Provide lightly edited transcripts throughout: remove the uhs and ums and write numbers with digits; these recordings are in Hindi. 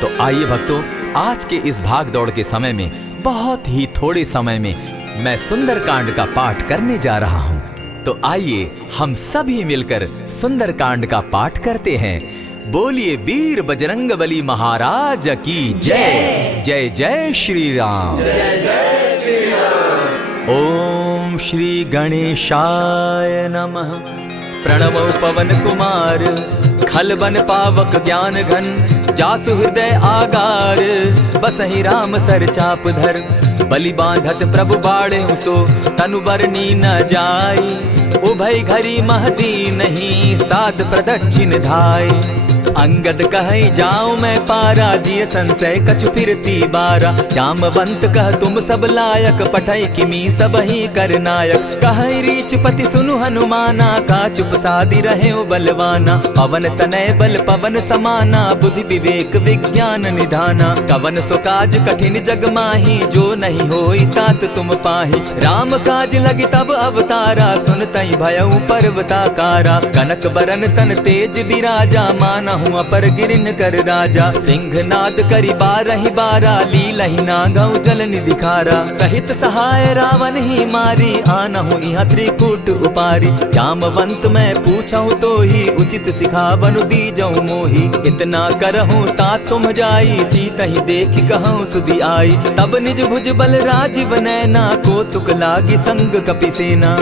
तो आइए भक्तों, आज के इस भाग दौड़ के समय में बहुत ही थोड़े समय में मैं सुंदरकांड का पाठ करने जा रहा हूँ। तो आइए हम सभी मिलकर सुंदरकांड का पाठ करते हैं। बोलिए वीर बजरंगबली महाराज की जय। जय जय श्री राम। जय जय श्री राम। ओम श्री गणेशाय नमः। प्रणमो पवन कुमार, खलबन पावक ज्ञान घन, जासु हृदय आगार, बसहि राम सर चाप धर, बलि बांधत प्रभु बाढ़े सो, तनु बरनी न जाई, उभय घरी महती नहीं, साध प्रदक्षिण धाई। अंगद कहे जाऊं मैं पारा, जिय संशय कछु फिरती बारा, जामवंत कह तुम सब लायक, पठै किमी सब ही कर नायक। कहे रीच पति सुनु हनुमाना, का चुप सादी रहे बलवाना, पवन तनय बल पवन समाना, बुद्धि विवेक विज्ञान निधाना। कवन सो काज कठिन जग माही, जो नहीं होई तात तुम पाही। राम काज लगी तब अवतारा, सुनतई भयउ पर्वताकारा। कनक बरन तन तेज बिराजा, माना अपर गिरिन कर राजा। सिंहनाद करी बारहि बारा, लीलहि नागौ जल निधि खारा। सहित सहाय रावण ही मारी, आनहु इहाँ त्रिकूट उपारी। जामवंत मैं पूछऊं तो ही, उचित सिखावनु दीजऊं मोही। इतना करहूं ता तुम जाई, सीतहि देखि कहूं सुधि आई। तब निज भुज बल राजीव नैना, को तुक लागी संग कपिसेना।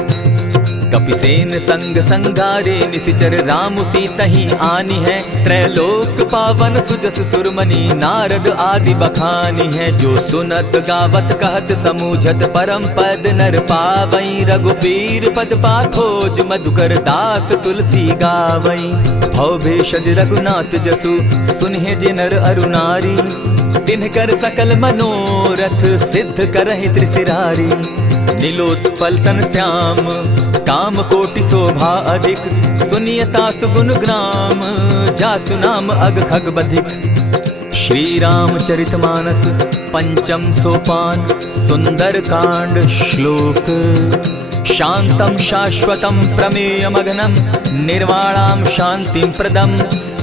कपिसेन संग संगारे, निशिचर राम सीतहि आनी है। त्रैलोक पावन सुजस सुरमणि, नारद आदि बखानी है। जो सुनत गावत कहत समूझत, परम पद नर पावई। रघुबीर पद पाखोज, मधुकर दास तुलसी गावई। भव भेषज रघुनाथ जसु, सुनहि जे नर अरु नारी। तिनकर सकल मनोरथ, सिद्ध करहि त्रिशिरारी। नीलोत्पल तन श्याम, काम कोटि शोभा अधिक। सुनियता सुगुण ग्राम, जासु नाम अग खग बधिक। श्री रामचरित मानस पंचम सोपान, सुंदर कांड श्लोक। शांतम शाश्वतम प्रमेयमग्नं, निर्वाणां शांतिं प्रदम्।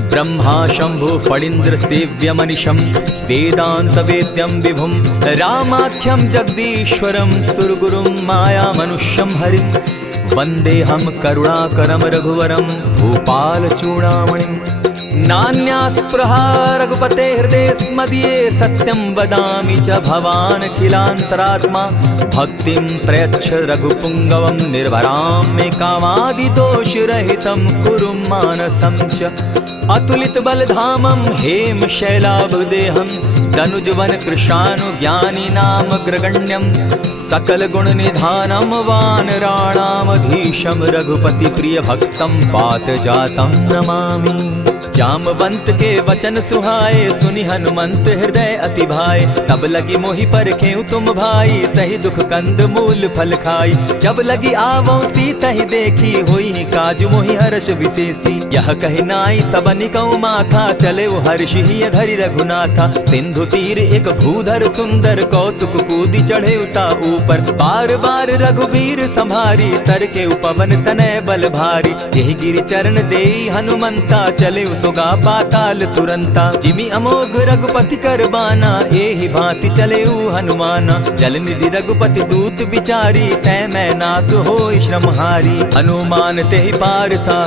ब्रह्मा शंभु फणीन्द्र सेव्य मनीषम, वेदांत वेद्यम विभुम। रामाख्यम जगदीश्वरम, सुरगुरुम माया मनुष्यम हरिम। वंदे हम करुणाकरम रघुवरम, भूपाल चूड़ामणिम। नान्यास्पृहा रघुपते हृदय स्मदीये, सत्यं वदामि च भवान् खिलान्तरात्मा। भक्तिं प्रयच्छ रघुपुंगवं, निर्भरां मे कामादिदोषरहितं, कुरु मानसं च। अतुलित बलधामं हेम शैलाभदेहं, दनुजवन कृशानु ज्ञानी नामग्रगण्यं। सकल गुण निधानं वानराणामधीशं, रघुपति प्रिय भक्तं पात जातं नमामि। जामवंत के वचन सुहाए, सुनि हनुमंत हृदय अति भाए। तब लगी मोहि परखेउ तुम भाई, सही दुख कंद मूल फल खाई। जब लगी आवो सीतहि देखी, होई काज मोहि हर्ष विशेषी। यह कहि नाई सबनि कौ माथा, चले वो हर्षि हिय धरि रघुनाथा। सिंधु तीर एक भूधर सुंदर, कौतुक कूदि चढ़े उता ऊपर। बार बार रघुबीर संभारी, तर के पवन तनय बल भारी। यही गिरि चरण देई हनुमंता, चले सोगा पाताल तुरंता। जिमि अमोघ रघुपति कर बाना, एहि भांति चले हनुमाना। जल निधि रघुपति दूत बिचारी, तै मैं नाथ होई श्रमहारी। हनुमान तेहि पारसा,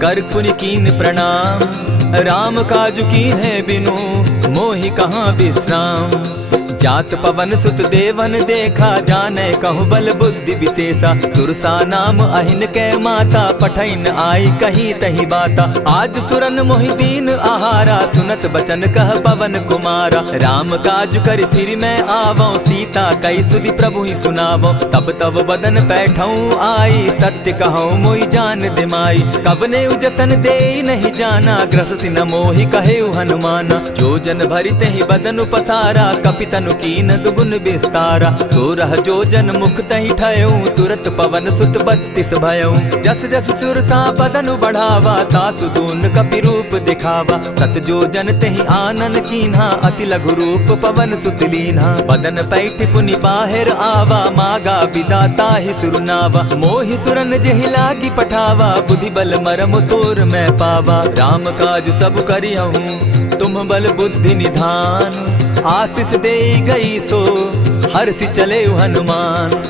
कर पुनि कीन प्रणाम। राम काज कीन है बिनु, मोहि कहाँ विश्राम। जात पवन सुत देवन देखा, जाने कहूँ बल बुद्धि विशेषा। सुरसा नाम अहिन कै माता, पठैन आई कहीं तही बाता। आज सुरन मोहि दीन आहारा, सुनत बचन कह पवन कुमारा। राम काज कर फिर मैं आवो, सीता कई सुधि प्रभु ही सुनावो। तब तब बदन बैठऊँ आई, सत्य कहूँ मोहि जान दिमाई। कबने उजतन दे नहीं जाना, ग्रस सिन मोहि कहे हनुमाना। जो जन भरित ही बदन पसारा, कपितन कीन दुगुन विस्तारा। सोरह जो जन मुख तहि ठयऊ, तुरत पवन सुत 32 भयऊ। जस जस सुरसा बदन बढ़ावा, तासु दून कपि रूप दिखावा। सत जो जन तहि आनन कीन्हा, अति लघु रूप पवन सुत लीन्हा। बदन पैठ पुनि बाहिर आवा, मागा विदाता ही सुरनावा। मोहि सुरन जेहि लागी पठावा, बुद्धि बल मरम तोर मैं पावा। राम काज सब करियहूँ, तुम तुम बल बुद्धि निधान। आशीष दे गई सो हर्षि चले हनुमान।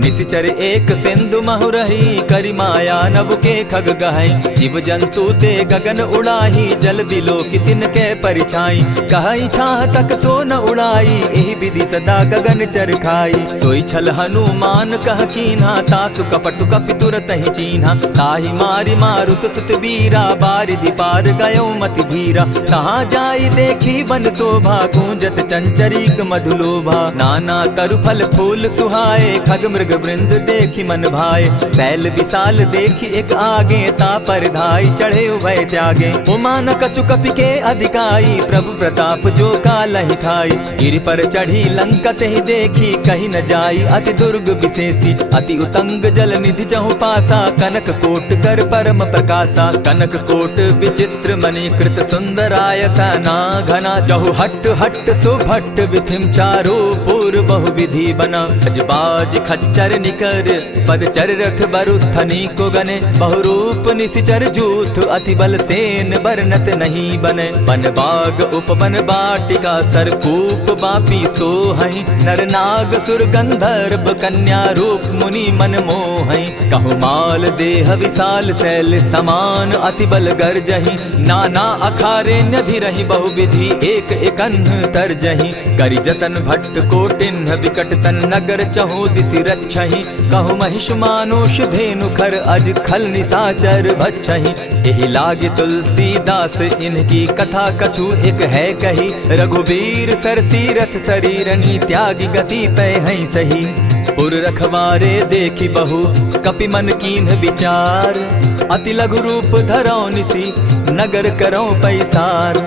निशिचर एक सिंधु महु रही, करी माया नभ के खग गहई। जीव जंतु ते गगन उड़ाही, जल बिलो की तिनके परिछाई। कहई छाह तक सो न उड़ाई, एहि विधि सदा गगन चर खाई। सोई छल हनुमान कह कीन्हा, तासु कपटु कपि तुरत ही चीन्हा। ताहि मारि मारुत सुत वीरा, बारिधि पार गयो मति धीरा। कहाँ जाई देखी बन शोभा, गूंजत चंचरीक मधुलोभा। नाना तरु फल फूल सुहाए, खग मृग वृंद देखी मन भाए। सैल विशाल देखी एक आगे, तापर धाई चढ़े उभय त्यागे। उमान कछु कपि के अधिकाई, प्रभु प्रताप जो कालहि खाई। गिरि पर चढ़ी लंका तेहि देखी, कही न जाई अति दुर्ग विशेषी। अति उतंग जल निधि चहु पासा, कनक कोट कर परम प्रकाशा। कनक कोट विचित्र मणि कृत सुंदरायता ना घना। जहु हट हट सुभट विधिम चारो पूर्व बहु विधि बना। अजबाज खच्चर निकर पद चर रथ बरुथनी को गने। बहुरूप निशिचर जूथ अति बल सेन बरनत नहीं बने। बन बाग उपवन बाटिका सरकूप बापी सोहई। नर नाग सुर गंधर्व कन्या रूप मुनि मन मोहई। कहु माल देह विशाल शैल समान, अति बल गर्जही। नाना अखारे न्यधिरहि बहुविधि, एक एकन्ह तरजही। करि जतन भट्ट कोटिन्ह विकट तन नगर चहु दिसि रक्षहि। कहु महिष मानुष धेनु खर, अज खल निशाचर भक्षहि। एहि लागे तुलसीदास इनकी कथा, कछु एक है कही। रघुबीर सर तीरथ शरीरनी, त्यागी गति पै हई सही। पुर रखवारे देखी बहु, कपि मन कीन्ह विचार। अति लघु रूप धरौ निसी, नगर करौ पैसार।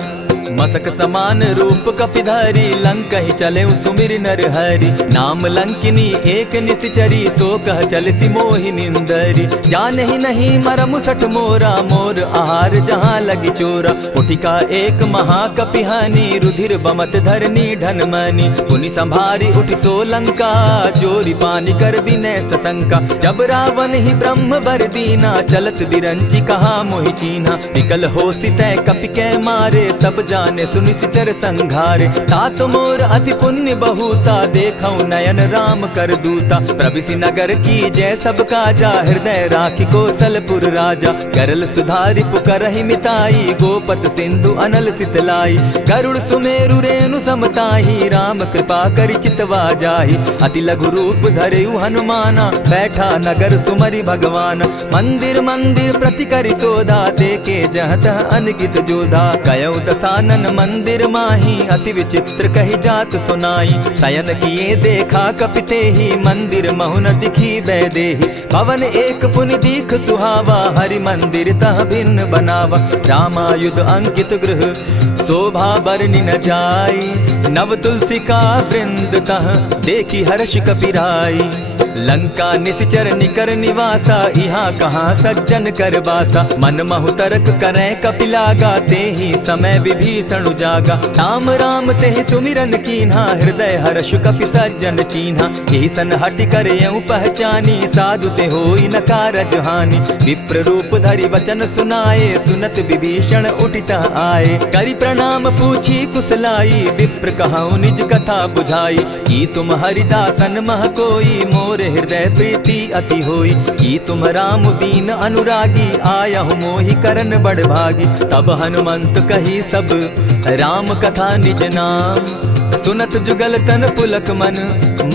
मसक समान रूप कपिधारी, लंकहि चले सुमिर नर हरि। नाम लंकिनी एक निशिचरी, सो कह चल सी मोहि निंदरी। जानहि नहीं मरम सठ मोरा, मोर आहार जहाँ लगी चोरा। उठिका एक महाकपिहानी, रुधिर बमत धरनी ढनमनी। पुनि संभारी उठि सो लंका, जोरी पानी कर बिनै सशंका। जब रावण ही ब्रह्म बर दीना, चलत बिरंची कहा मोहि चीन्हा। निकल होसी तै कपि कै मारे, तब जाने सुनिशिचर संघारे। तात मोर अति पुण्य बहुता, देखौ नयन राम कर दूता। प्रविशि नगर की जय सब काजा, हृदय राखी कौशलपुर राजा। करल सुधारि पुकरहि मिताई, गोपत सिंधु अनल सितलाई। गरुड़ सुमेरु रेणु समताही, राम कृपा करि चितवा जाहि। अति लघु रूप धरेउ हनुमाना, बैठा नगर सुमरि भगवान। मंदिर मंदिर प्रति करि सोधा, देखे जहाँ तह अनगित जोधा। कयौ दसानन मंदिर माही, अति विचित्र कही जात सुनाई। शयन किए देखा कपिते ही, मंदिर महु न दिखी बैदेही। भवन एक पुनि दीख सुहावा, हरि मंदिर तह भिन्न बनावा। रामायुध अंकित गृह, शोभा बरनि न जाई। नव तुलसी का वृंद तह, देखी हर्ष कपिराई। लंका निशिचर निकर निवासा, यहाँ कहाँ सज्जन कर बासा। मन महु तरक करै कपिलागा, तेहि समय विभीषण जागा। राम राम तेहि सुमिरन कीन्हा, हृदय हर्ष कपि सज्जन चीन्हा। एहि सन हटि कर यऊ पहचानी, साधु ते होई न कारज हानि। विप्र रूप धरि वचन सुनाए, सुनत विभीषण उठितः आए। करि प्रणाम पूछी कुशलाई, विप्र कहऊँ निज कथा बुझाई। की तुम हरिदासन मह कोई, मोर हृदय प्रीति अति होई। की तुम राम दीन अनुरागी, आयहु मोहि करन बड़ भागी। तब हनुमंत कही सब राम कथा निज नाम, सुनत जुगल तन पुलक मन,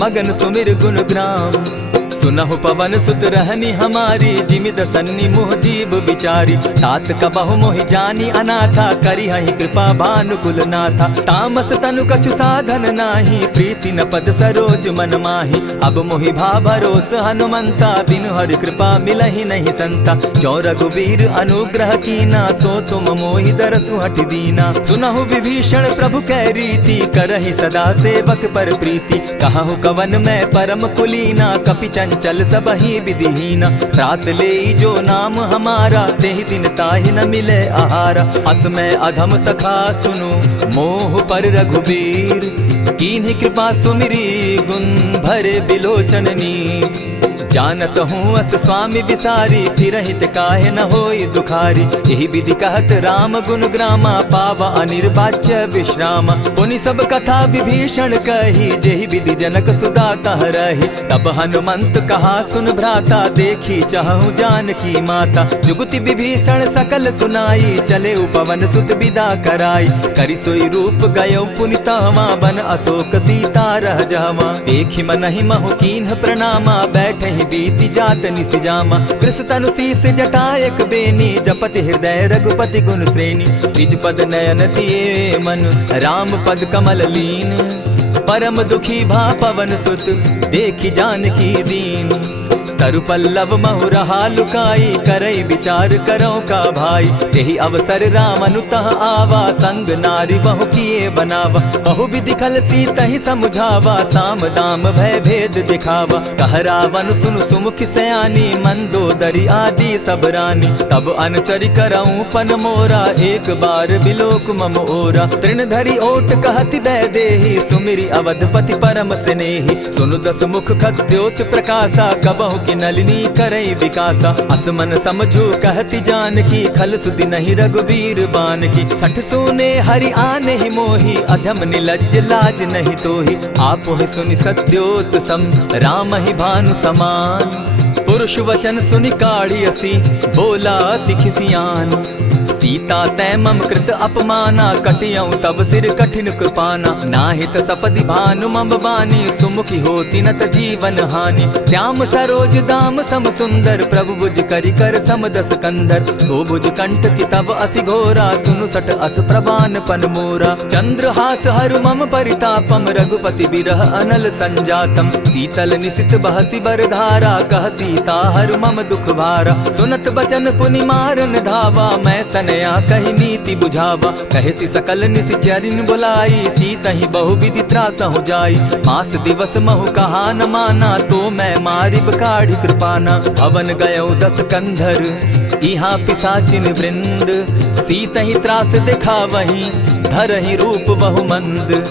मगन सुमिर गुण ग्राम। सुनहु पवन सुत रहनी हमारी, जिमि दसन्नी मुह जीव विचारी। तात कबहु मोहि जानी अनाथा, करी हहि कृपा भानुकुल नाथा। तामस तनु कछु साधन नाही, प्रीति न पद सरोज मन माही। अब मोहि भा भरोस हनुमंता, बिनु हरि कृपा मिलहि नहीं संता। जो रघुबीर अनुग्रह कीना, सो तुम मोहि दरसु हठि दीना। सुनहु विभीषण प्रभु कै रीति, करहि सदा सेवक पर प्रीति। कहु कवन मैं परम कुलीना, कपि चंचल सबहि विधिहीना। रात ले जो नाम हमारा, तेहि दिन ताहि न मिले आहारा। अस मैं अधम सखा सुनु, मोह पर रघुबीर। कीन्हि कृपा सुमिरी, गुण भरे बिलोचन नीर। जानत हूँ अस स्वामी बिसारी, फिर हित काहे न होई दुखारी। यही विधि कहत राम गुण ग्रामा, पावा अनिर्वाच्य विश्राम। पुनि सब कथा विभीषण कही, जेहि विधि जनक सुता तह रही। तब हनुमंत कहा सुन भ्राता, देखी चाहूँ जानकी माता। जुगति विभीषण सकल सुनाई, चले पवन सुत विदा कराई। करि सोई रूप गयो पुनि तहवा, बन अशोक सीता रह जावा। देखि मनहि महु कीन्ह प्रणामा, बैठहि बीति जात निसि जामा। कृष तनु शीस जटा एक बेनी, जपति हृदय रघुपति गुण श्रेणी। निज पद नयन दिए मन, राम पद कमल लीन। परम दुखी भा पवन सुत, देखि जानकी दीन। तरु पल्लव महु रहा लुकाई, करई विचार करो का भाई। यही अवसर राम अनुतः आवा, संग नारी बहु किए बनावा। बहु विधि खल सीतहि समुझावा, साम दाम भय भेद दिखावा। कह रावण सुन सुमुखि सयानी, मंदोदरी आदि सब रानी। तब अनचरि करऊं पन मोरा, एक बार बिलोक मम ओरा। तृण धरि ओट कहति दय देहि, सुमिरि अवधपति परम स्नेही। सुनु दस मुख खद्योत प्रकाशा, कबहु की नलिनी करई विकासा। असमन समझो कहति जानकी, खल सुधि नहीं रघुबीर बान की। सठ सोने हरि आने ही मोही, अधम निलज्ज लाज नहीं तोही। आपो ही सुनि सत्योत सम, राम ही भानु समान। पुरुष वचन सुनि काढ़ियसी, बोला अति खिसियान। सीता तै मम कृत अपमाना, कटियऊं तब सिर कठिन कृपाना। नाहित सपदि भानु मम बानी, सुमुखी होती नत जीवन हानि। श्याम सरोज दाम सम सुंदर, प्रभु भुज करि कर सम दस कंधर। सो भुज कंठ की तब असि घोरा, सुनु सट अस प्रवान पन मोरा। चंद्रहास हरु मम परितापम, रघुपति बिरह अनल संजातम। शीतल निशित बहसी बरधारा, कह सीता हरु मम दुख भारा। सुनत बचन पुनि मारन धावा, मैं तनया कही नीति बुझावा। कहसी सकल निशिचरिन बुलाई, सीतहि बहु विधि त्रासहु जाई। मास दिवस महु कहा न माना, तो मैं मारिब काढ़ी कृपाना। हवन गयो दस कंधर, इहाँ पिशाचिन वृंद। सीतहि त्रास दिखावहीं, धरहि रूप बहु मंद।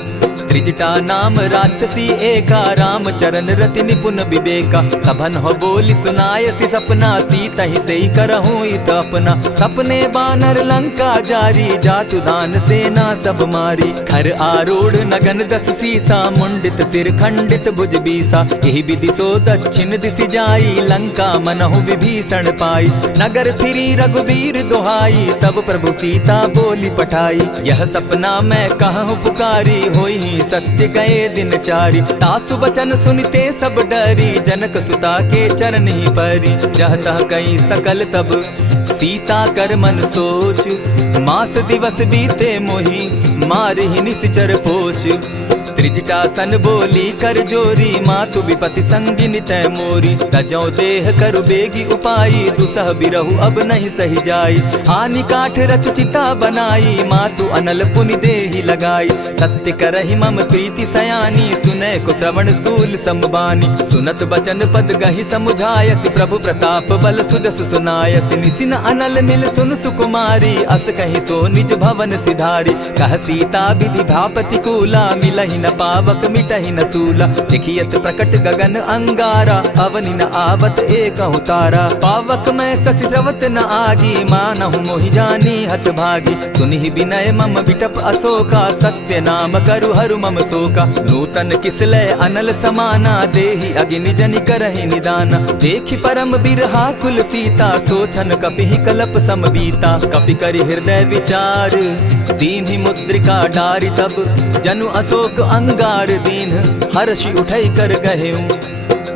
त्रिजटा नाम राक्षसी एका, राम चरण रति निपुण विवेका। सभन हो बोली सुनायसी सपना, सीतहि सेई करहूँ इत अपना। सपने बानर लंका जारी, जातु दान सेना सब मारी। खर आरूढ़ नगन दस सीसा, मुंडित सिर खंडित भुज बीसा। यही विधि सो दक्षिण दिशि जाई, लंका मनहु विभीषण पाई। नगर फिरी रघुबीर दुहाई, तब प्रभु सीता बोली पठाई। यह सपना मैं कहूँ पुकारी, होई सत्य गए दिन चारी। तासु बचन सुनते सब डरी, जनक सुता के चरण ही परी। जहता कई सकल तब सीता कर मन सोच, मास दिवस बीते मोही, मार ही निश्चर पोच। त्रिजटा सन बोली कर जोरी, मातु विपति संगिनी तै मोरी। तजौ देह करु बेगी उपाई, दुसह बिरहु अब नहीं सही जाई। आनि काठ रच चिता बनाई, मातु अनल पुनि देहि लगाई। सत्य करहि मम प्रीति सयानी, सुनै को श्रवण सूल संबानी। सुनत बचन पद गहि समुझायसि, प्रभु प्रताप बल सुजस सुनायसि। निसिन अनल मिल सुन सुकुमारी, अस कहि सो निज भवन सिधारी। कह सीता विधि भापति कूला, मिलहि न पावक मिटहि न सूला। देखियत प्रकट गगन अंगारा, अवनि न आवत एकहु तारा। पावक मैं शशि स्रवत न आगी, मानहु मोहि जानी हत भागी। सुनिहि विनय मम विटप अशोका, सत्य नाम करु हरु मम शोका। नूतन किसलय अनल समाना, देहि अगिनि जनि करहि निदाना। देखि परम बिरहा कुल सीता, सोचन कपिहि कलप सम बीता। कपि करि हृदय विचार, दीन्हि मुद्रिका डारि। तब जनु अशोक अंगार दीन, हर्षि उठै कर गहेऊं।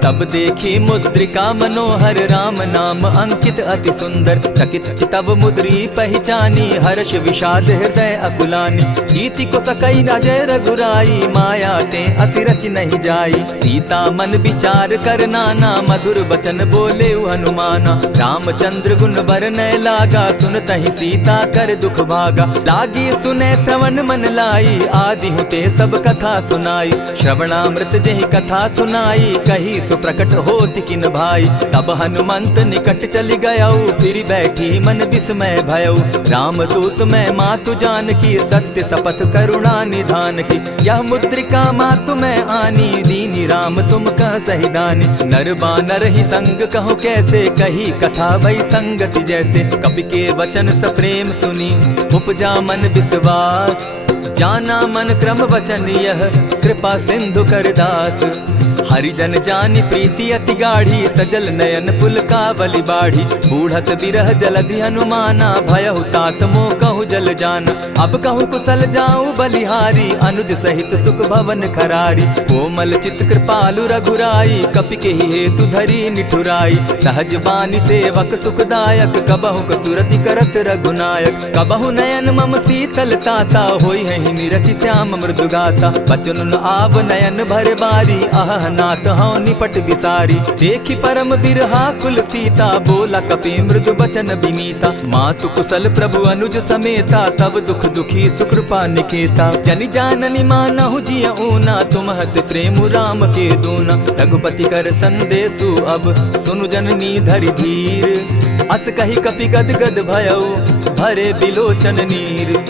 तब देखी मुद्रिका मनोहर, राम नाम अंकित अति सुंदर। चकित चितव मुद्री पहचानी, हर्ष विषाद हृदय अकुलानी। जीति को सकई न जय रघुराई, माया ते असि रचि नहीं जाई। सीता मन विचार कर नाना, मधुर बचन बोले हनुमाना। रामचंद्र गुण बरनय लागा, सुनतहि सीता कर दुख भागा। लागी सुने श्रवण मन लाई, आदि होते सब कथा सुनाई। श्रवणामृत जेहि कथा सुनाई, कही सुख प्रकट होत किन भाई। तब हनुमंत निकट चली गयऊ, फिर बैठी मन विस्मय भयऊ। राम दूत मैं मातु जान की, सत्य शपथ करुणा निधान की। यह मुद्रिका मातु मैं आनी, दीनी राम तुम कह सही दानी। नर बानर ही संग कहूँ कैसे, कही कथा भई संगति जैसे। कपि के वचन सप्रेम सुनी, उपजा मन विश्वास। जाना मन क्रम वचन यह, कृपा सिंधु कर दास। हरिजन जानी प्रीति अति गाढ़ी, सजल नयन पुलकावली बाढ़ी। बूढ़त बिरह जलधि हनुमाना, भयहु तात मोह कहु जल जाना। अब कहूँ कुशल जाऊँ बलिहारी, अनुज सहित सुख भवन खरारी। कोमल चित कृपालु रघुराई, कपि के ही हेतु धरी निठुराई। सहज बानी सेवक सुखदायक, कबहु कसुरति करत रघुनायक। कबहु नयन मम शीतल ताता, होई है निरखि श्याम मृदु गाता। बचन आव नयन भर बारी, आह नाथ हौ निपट बिसारी। देखी परम बिरहा कुल सीता, बोला कपि मृदु बचन विनीता। मातु कुशल प्रभु अनुज समेता, तब दुख दुखी सुकृपा निकेता। जनि जाननी मानहु जिय ऊना, तुम हत प्रेम राम के दूना। रघुपति कर संदेशु अब, सुनु जननी धरि धीर। अस कही कपि गद गद भयऊ, भरे बिलोचन नीर।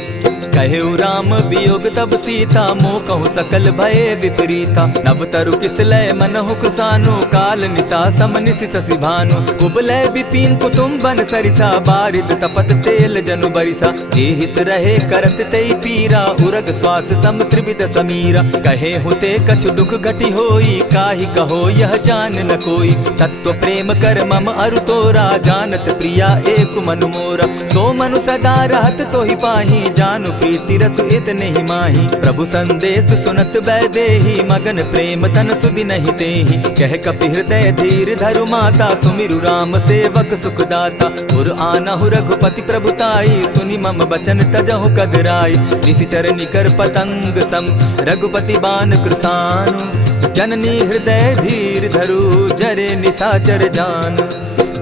कहेउ राम वियोग तब सीता, मोह कहूँ सकल भये विपरीता। नव तरु किसलय मनहु कुसानु, काल निशा सम निशि शशि भानु। कुबलय विपिन कुटुम्बन सरिसा, बारिद तपत तेल जनु बरिसा। जेहित रहे करत तेई पीरा, उरग श्वास सम त्रिविध समीरा। कहे हुते कछु दुख घटी होई, काहि कहो यह जान न कोई। तत्व प्रेम कर मम अरु तोरा, जानत प्रिया एक मनु मोरा। सो मनु सदा रहत तोहि पाही, जानु प्रीति रस इतने ही माही। प्रभु संदेश सुनत बैदेही, मगन प्रेम तन सुधि नहीं तेहि। कह कपि हृदय धीर धरु माता, सुमिरु राम सेवक सुखदाता। उर आनहु रघुपति प्रभुताई, सुनि मम बचन तजहु कदराई। निशिचर निकर पतंग सम, रघुपति बान कृसानु। जननी हृदय धीर धरु, जरे निशाचर जान।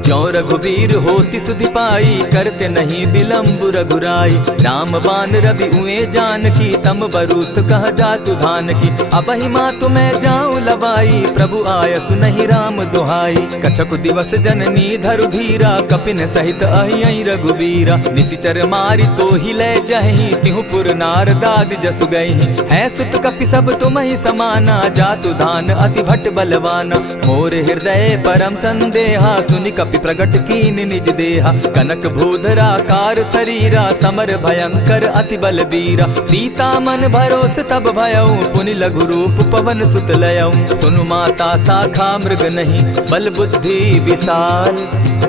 ज्यों रघुवीर होति सुधि पाई, करते नहीं विलम्ब रघुराई। राम बान रवि उए जान की, तम बरूथ कह जातु धान की। अबहि मातु मैं जाऊं लवाई, प्रभु आयसु नहीं राम दुहाई। कछक दिवस जननी धरु धीरा, कपिन सहित अहियहि रघुवीरा। निशिचर मारी तो ही ले जहि, तिहु पुर नारदादि जसु गहि। है सुत कपि सब तुम ही समाना, जातु धान अति भट बलवाना। मोर हृदय परम संदेहा, सुनि कपि प्रगट कीन निज देहा। कनक भूधराकार शरीरा, समर भयंकर अति बलबीरा। सीता मन भरोस तब भयऊ, पुनि लघु रूप पवन सुत लयऊ। सुनु माता शाखा मृग नहीं, बल बुद्धि विशाल।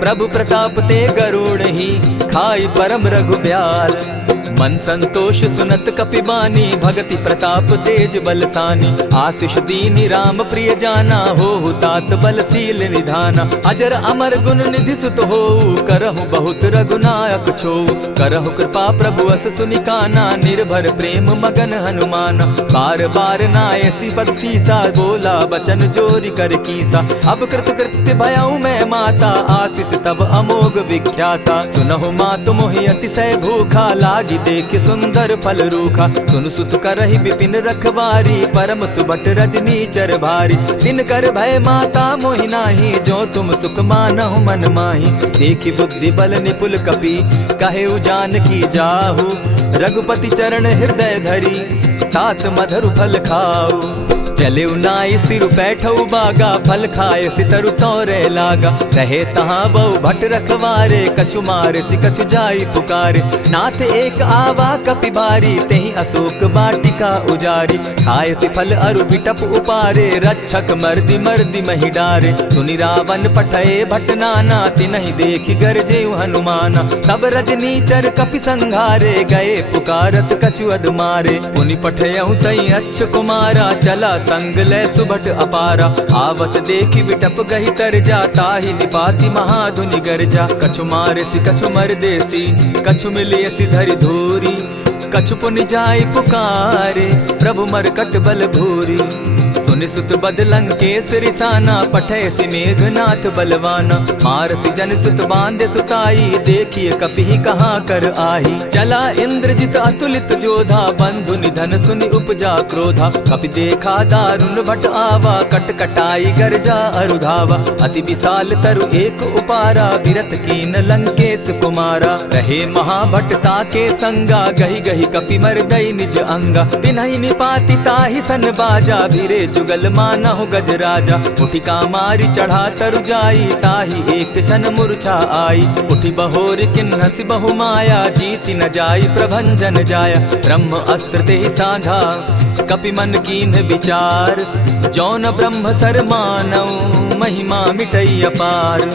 प्रभु प्रताप ते गरुड़ ही, खाई परम रघुब्याल। मन संतोष सुनत कपिबानी, भगति प्रताप तेज बलसानी। आशीष दीनी राम प्रिय जाना, हो तात बलशील निधाना। अजर अमर गुण निधि सुत हो, करहु बहुत रघुनायक छो। करहु कृपा प्रभु अस सुनिकाना, निर्भर प्रेम मगन हनुमाना। बार बार नायसी पद सीसा, बोला बचन जोरी कर कीसा। अब कृत कृत्य भयऊ मैं माता, आशीष तब अमोघ विख्याता। सुनहु मातु मोहि अतिशय भूखा, लागी देख सुंदर फल रूखा। सुन सुत करहि विपिन रखवारी, परम सुबट रजनी चर भारी। दिन कर भय माता मोहि नाही, जो तुम सुख मानहु मन माही। देखि बुद्धि बल निपुल कपि, कहेउ जानकी जाहु। रघुपति चरण हृदय धरी, तात मधुर फल खाऊ। चले नाई सिर बैठऊ बागा, फल खाए सितरु तोरे लागा। रहे तहाँ बहु भट रखवारे, कछु मारे सि कछु जाई पुकारे। नाथ एक आवा कपि बारी, तेहि अशोक बाटिका उजारी। खाए सि फल अरु बिटप उपारे, रक्षक मर्दि मर्दि महि डारे। सुनि रावण पठए भट नाना, तिनहि देखि गरजेउ हनुमाना। सब रजनी चर कपि संघारे, गए पुकारत कछु अध मारे। पुनि पठयउ तई अच्छ कुमारा, चला संग ले सुभट अपारा। आवत देखि बिटप गहि तर जा, ताहि निपाति महाधुनि गर्जा। कछु मारे सि कछु मर देसी, कछु मिलिए सि धरि धूरी। कछु पुनि जाय पुकारे, प्रभु मरकट बल भूरी। सुनि सुत बद लंकेश रिसाना, पठैसि मेघनाथ बलवाना। मारसि जन सुत बांधे सुताई, देखिए कपि कहाँ कर आही। चला इंद्रजित अतुलित जोधा, बंधु निधन सुनि उपजा क्रोधा। कपि देखा दारुण भट आवा, कट कटाई गर्जा अरुधावा। अति विशाल तरु एक उपारा, विरत कीन लंकेश कुमारा। रहे महाभट ताके संगा, गही गही कपि मरदई निज अंगा। तिन्हि निपाति ताहि सन बाजा, भीरे जुगल मानहु गजराजा। उठिका मारी चढ़ा तरु जाई, ताहि एक क्षण मूर्छा आई। उठि बहोर किन्हसि बहु माया, जीति न जाई प्रभंजन जाया। ब्रह्म अस्त्र तेहि साधा, कपि मन कीन्ह विचार। जौन ब्रह्म सर मानऊ, महिमा मिटई अपार।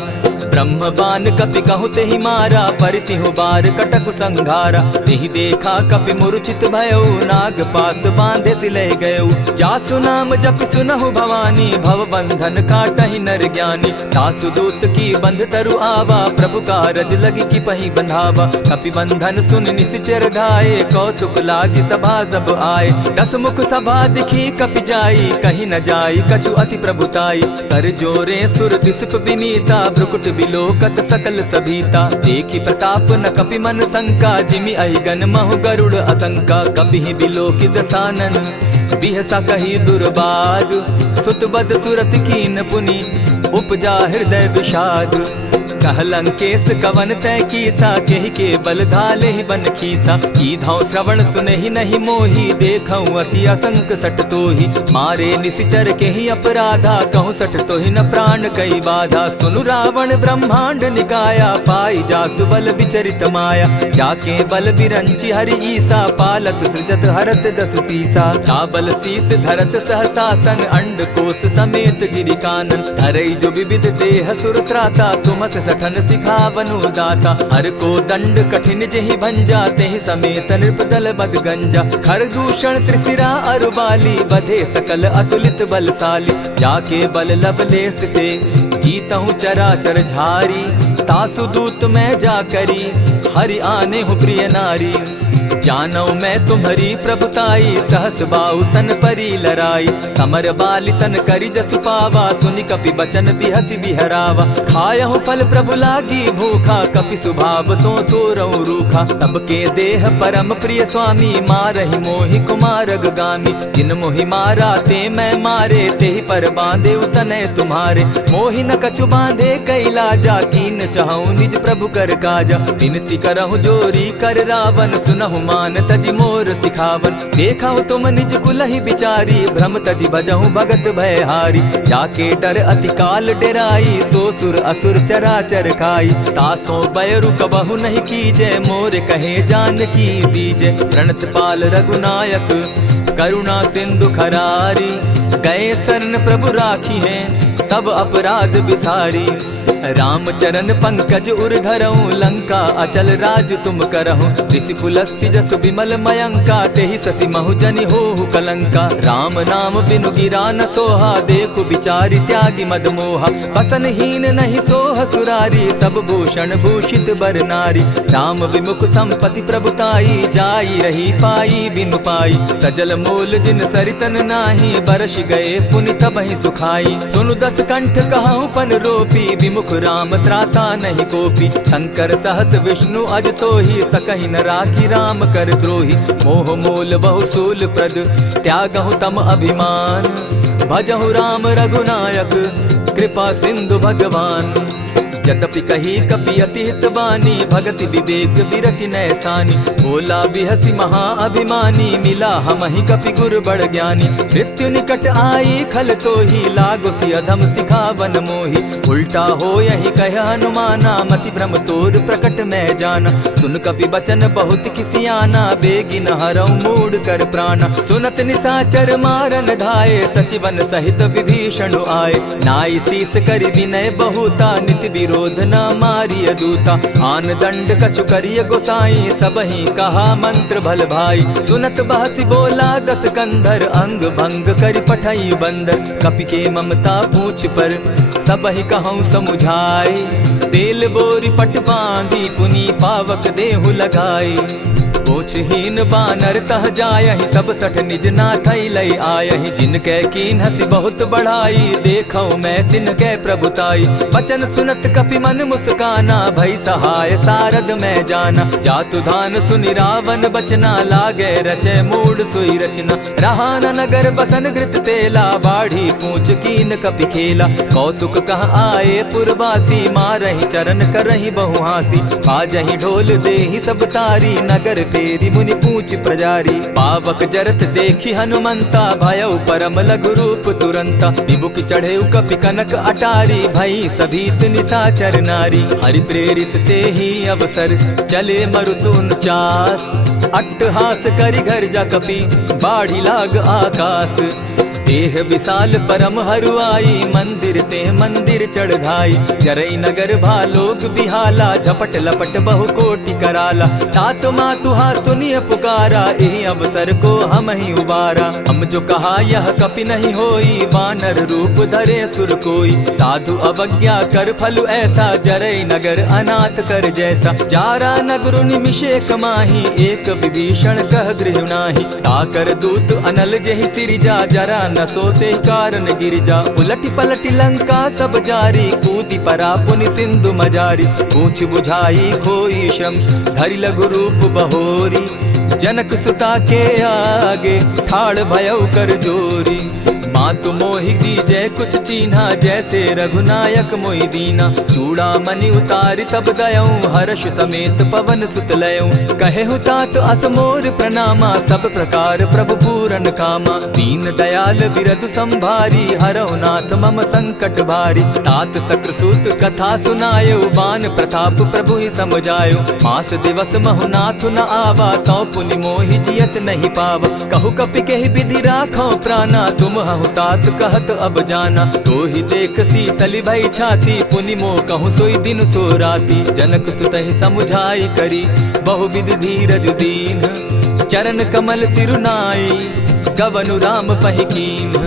ब्रह्म बान कपि कहु तेहि मारा, परितिहु बार कटकु संघारा। तेहि देखा कपि मूर्छित भयउ, नाग पास बांधे सिलय गयउ। जासु नाम जपि सुनहु भवानी, भव बंधन काटहि नर ज्ञानी। तासु दूत की बंध तरु आवा, प्रभु कारज लगी कि पहि बंधावा। कपि बंधन सुन निश्चर धाये, कौतुक लागी सभा सब आए। दस मुख सभा दिखी कपि जाई, कहीं न जाई कछु अति प्रभुताई। कर जोरे सुर दिसप विनीता, भ्रुकुट बिलोकत सकल सभीता। देखी प्रताप न कपि मन शंका, जिमि अहिगन महु गरुड़ असंका। कपि बिलोकि दसानन, बिहसा कही दुर्बाद। सुत बद सुरत कीन पुनि, उपजा हृदय विषाद। कह लंकेश कवन तय कीसा, केहि के बल धाले ही बन खीसा। कीधौ श्रवण सुनहि नहीं मोही, देखऊं अति असंक सट तोही। मारे निशिचर केहि अपराधा, कहूँ सट तोहि न प्राण कई बाधा। सुनु रावण ब्रह्मांड निकाया, पाई जासु बल विचरित माया। जाके बल बिरंचि हरि ईसा, पालत सृजत हरत दस सीसा। चाबल शीस धरत सहसासन, अंड कोश समेत गिरि कानन। धरई जो विविध देह सुर त्राता, तुमस सठन सिखावनु दाता। हर को दंड कठिन जेहि भंजा, तेहि समेत नृपदल बद गंजा। खर दूषण त्रिशिरा अरुबाली, बधे सकल अतुलित बलशाली। जाके बल लवलेस ते, जीतहु चराचर झारी। तासु दूत मैं जा करी, हरि आने हूँ प्रिय नारी। जानो मैं तुम्हारी प्रभुताई, सहस बाहु सन परी लराई। समर बाली सन करी जसु पावा, सुनि कपि बचन बिहसि बिहरावा। खायहु फल प्रभु लागी भूखा, कपि सुभाव तो तोरहु रूखा। सबके देह परम प्रिय स्वामी, मारहि मोहि कुमारग गामी। जिन मोहि मारा ते मैं मारे, तेहि पर बांधे उतने तुम्हारे। मोहि न कछु बांधे कैलाजा, कीन चहु निज प्रभु कर काजा। विनती करहु जोरी कर रावण, सुनहु मान तजि मोर सिखावन। देखा तुम निज कुलहि बिचारी, भ्रम तजि भजहु भगत भयहारी। जाके डर अति काल डेराई, सो सुर असुर चराचर खाई। तासो बैरु कबहु नहीं कीजे, मोर कहे जानकी दीजे। प्रणत पाल रघुनायक, करुणा सिंधु खरारी। गए शरण प्रभु राखी हैं, तब अपराध बिसारी। राम चरण पंकज उर धरऊं, लंका अचल राज तुम करहूं। ऋषि पुलस्ति जस विमल मयंका, तेहि शशि महु जनि होहु कलंका। राम नाम बिनु गिरा न सोहा, देखु बिचारी त्यागी मद मोहा। बसन हीन नहीं सोह सुरारी, सब भूषण भूषित बर नारी। राम विमुख संपति प्रभुताई, जाई रही पाई बिनु पाई। सजल मोल जिन सरितन नाही, बरस गए पुनि तबहि सुखाई। सुनु दस कंठ कहूँ पन रोपी, विमुख राम त्राता नहीं कोपी। शंकर सहस विष्णु अज तो ही, सकहि न राखी राम कर द्रोही। मोह मोल बहु सूल प्रद, त्यागहु तम अभिमान। भजहु राम रघुनायक, कृपा सिंधु भगवान। यद्यपि कही कपि अति हितवानी, भगति विवेक विरति नैसानी। बोला बिहसी महा अभिमानी, मिला हमहि कपि गुर बड़ ज्ञानी। मृत्यु निकट आई खल तोही, लागो सि अधम सिखावन मोही। उल्टा हो यही कह हनुमाना, मति भ्रम तोर प्रकट मैं जाना। सुन कपि बचन बहुत किसियाना, बेगी न हरऊ मूड कर प्राणा। सुनत निसाचर मारन धाये, सचिवन सहित विभीषण आए। नाई शीस करि विनय बहुता, नित विरोध न मारिय दूता। आन दंड कछु करिय गोसाई, सबहि कहा मंत्र भल भाई। सुनत बहसी बोला दस कंधर, अंग भंग करि पठई बंदर। कपि के ममता पूछ पर, सबहि कहूँ समुझाई। तेल बोरी पट बांधी, पुनि पावक देहु लगाई। पूछहीन बानर तह जायहि, तब सठ निज नाथ लई आयहि। जिनके कीन हसी बहुत बढ़ाई, देखौ मैं तिनके प्रभुताई। बचन सुनत कपि मन मुस्काना, भई सहाय सारद में जाना। जातु धान सुनि रावण बचना, लागे रचे मूड सोई रचना। रहा न नगर बसन घृत तेला, बाढ़ी पूछ कीन कपि खेला। कौतुक कह आए पुरवासी, मारहि चरण करहि बहु हासी। बाजहि ढोल देहि सब तारी, नगर फेरी मुनि पूछ प्रजारी। पावक जरत देखी हनुमंता, भयउ परम लघु रूप तुरंता। विमुख चढ़े कपि कनक अटारी, भई सभीत निशाचर नारी। हरि प्रेरित ते ही अवसर, चले मरुत 49। अट्टहास करि घर जा कपि, बाढ़ी लाग आकाश। देह विशाल परम हरुआई, मंदिर ते मंदिर चढ़ाई। जरई नगर भालोग बिहाला, झपट लपट बहु कोटि कराला। तात मातुहा सुनिय पुकारा, यही अवसर को हम ही उबारा। हम जो कहा यह कपि नहीं होई, बानर रूप धरे सुर कोई। साधु अवज्ञा कर फल ऐसा, जरई नगर अनाथ कर जैसा। जारा नगर निमिषे कमाही, एक विभीषण कह गृह नाही। ताकर दूत अनल जहि सिरिजा, जरा न सोते कारण गिरिजा। उलटी पलटी लंका सब जारी, कूदी परा पुनि सिंधु मजारी। पूछ बुझाई खोई श्रम, धरि लघु रूप बहोरी। जनक सुता के आगे, ठाड़ भयउ कर जोरी। मातु मोहि दीजै कुछ चीन्हा, जैसे रघुनायक मोहि दीना। चूड़ा मणि उतारि तब दयऊं, हर्ष समेत पवन सुत लयऊं। कहे तात असमोर प्रणामा, सब प्रकार प्रभु पूरन कामा। दीन दयाल बिरदु संभारी, हरौ नाथ मम संकट भारी। तात सक्रसूत कथा सुनायो, बान प्रताप प्रभु ही समझायो। मास दिवस महु नाथ न आवा, तौ पुनि मोहि जियत नहीं पावा। कहु कपि केहि विधि राखो प्राणा, तुम हहु तात कहत अब जाना। तो ही देख शीतल भई छाती, पुनि मो कहूँ सोई दिन सो राती। जनक सुतहि समुझाई करी, बहुविधि धीरज दीन। चरण कमल सिरुनाई, गवनु राम पहि कीन।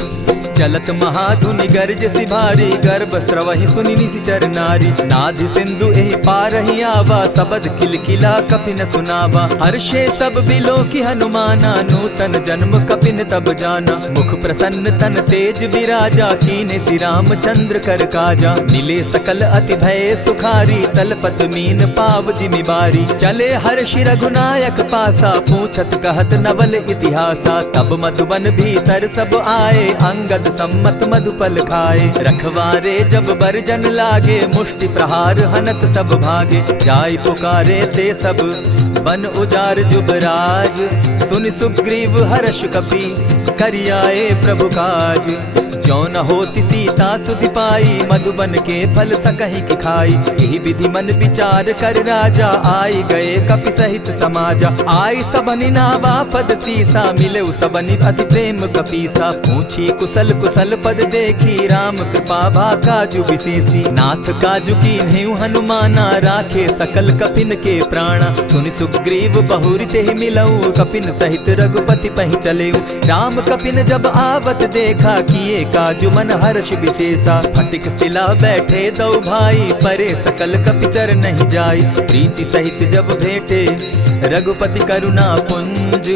चलत महाधुनि गर्ज सिभारी, गर्भ स्रवहि सुनि निशिचर नारी। नाधि सिंधु एहि पारहि आवा, सबद किलकिला कपि न सुनावा। हर्षे सब बिलोकि हनुमाना, नूतन जन्म कपिन तब जाना। मुख प्रसन्न तन तेज विराजा, कीने श्री रामचंद्र कर काजा। मिले सकल अति भय सुखारी, तलपत मीन पाव जिमि बारी। चले हर्षि रघुनायक पासा, पूछत कहत नवल इतिहासा। तब मधुबन भीतर सब आए, अंगद सम्मत मधुपल खाए। रखवारे जब बरजन लागे, मुष्टि प्रहार हनत सब भागे। जाय पुकारे ते सब, बन उजार जुबराज। सुनि सुग्रीव हर्ष कपि, करियाए प्रभु काज। जो न होती सीता सुधि पाई, मधुबन के फल सकहि की खाई। यही विधि मन विचार कर राजा, आई गए कपि सहित समाजा। आई सबनि नावा पद सीसा, मिले सबनि अति प्रेम कपीसा। पूछी कुशल कुशल पद देखी, राम कृपा भा काजु विशेषी। नाथ काजु कीन्हेउ हनुमाना, राखे सकल कपिन के प्राणा। सुनि सुग्रीव बहुरि तेहि मिलऊ, कपिन सहित रघुपति पहि चलेऊ। राम कपिन जब आवत देखा, किए काजु मन हर्ष विशेषा। फटिक सिला बैठे दो भाई, परे सकल कपिचर नहीं जाई। प्रीति सहित जब भेटे, रघुपति करुणा पुंज।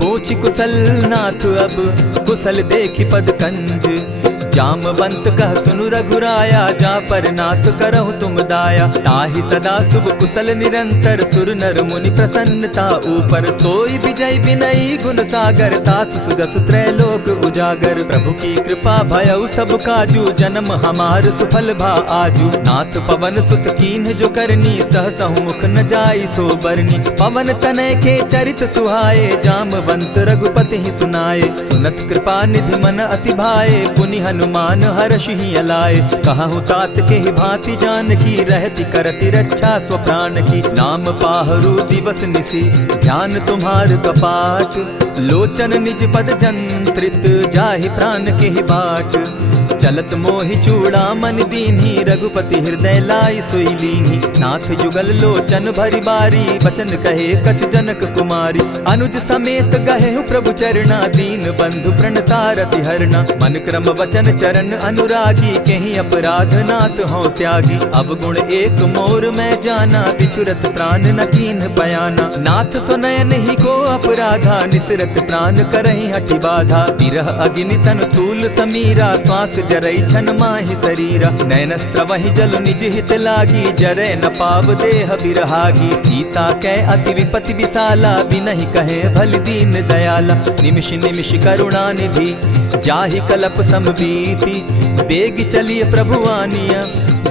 पूछ कुशल नाथ अब, कुशल देखि पद कंज। जामवंत कह सुनु रघुराया, जा पर नाथ करहु तुम दाया। ताहि सदा शुभ कुशल निरंतर, सुर नर मुनि प्रसन्नता ऊपर। सोई विजय विनयी गुण सागर, तास सुदस त्रैलोक उजागर। प्रभु की कृपा भयउ सब काजू, जन्म हमार सुफल भा आजू। नाथ पवन सुत कीन्ह जो करनी, सहसहु मुख न जाई सो बरनी। पवन तनय के चरित सुहाए, जामवंत रघुपति ही सुनाए। सुनत कृपा निधि मन अति भाए, पुनि हनुमान हर्ष ही अलाए। कहूँ तात के ही भांति जान की, रहती करती रक्षा स्व प्राण की। नाम पाहरु दिवस निसी, ध्यान तुम्हार कपाट। लोचन निज पद जंत्रित, जाहि प्राण के ही बाट। चलत मोहि चूड़ामन दीन्ही, रघुपति हृदय लाई सोई लीन्ही। नाथ जुगल लोचन भरी बारी, बचन कहे कछ जनक कुमारी। अनुज समेत गहे प्रभु चरणा, दीन बंधु प्रणतारति हरना। मन क्रम वचन चरण अनुरागी, कहीं अपराध नाथ हो त्यागी। अब गुण एक मोर में जाना, बिछुरत प्राण न कीन्ह बयाना। नाथ सुनयन ही को अपराधा, निसरत प्राण करहि हठि बाधा। विरह अग्नि तन तूल समीरा, श्वास जरई छन माहि शरीरा। नयनस्त्र वही जल निज हित लागी, जरै न पाव देह बिरहागी। सीता कै अति विपति विशाला, बिनहि कहे भल दीन दयाला। निमिष निमिष करुणा निधि, जाहि कलप समबीति। बेग चलिए प्रभु आनिया,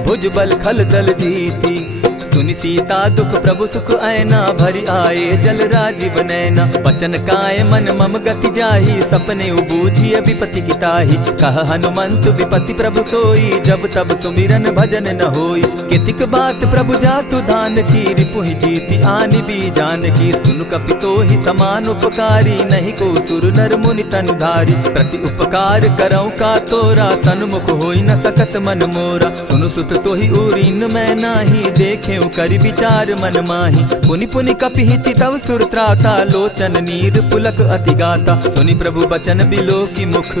भुज बल खल दल जीती। सुनि सीता दुख प्रभु सुख ऐना, भरी आए जल राजीव नैना। वचन काय मन मम गति जाहि, सपने बूझिय विपति की ताहि। कह हनुमंत विपति प्रभु सोई, जब तब सुमिरन भजन न होई। कितिक बात प्रभु जातु धान की, रिपुहि जीति आनि भी जान की। सुनु कपितोहि समान उपकारी, नहीं को सुर नर मुनि तनु धारी। प्रति उपकार करौ का तोरा, सन्मुख होई न सकत मन मोरा। सुनु सुत तोहि उरीन मैं नाही, देखे करि विचार मन माही। पुनि पुनि कपिहि चितव सुर त्राता, लोचन नीर पुलक अति गाता। सुनि प्रभु बचन बिलो की मुख,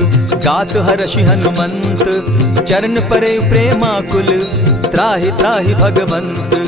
गात हर्षि हनुमंत। चरण परे प्रेमाकुल, त्राहि त्राहि भगवंत।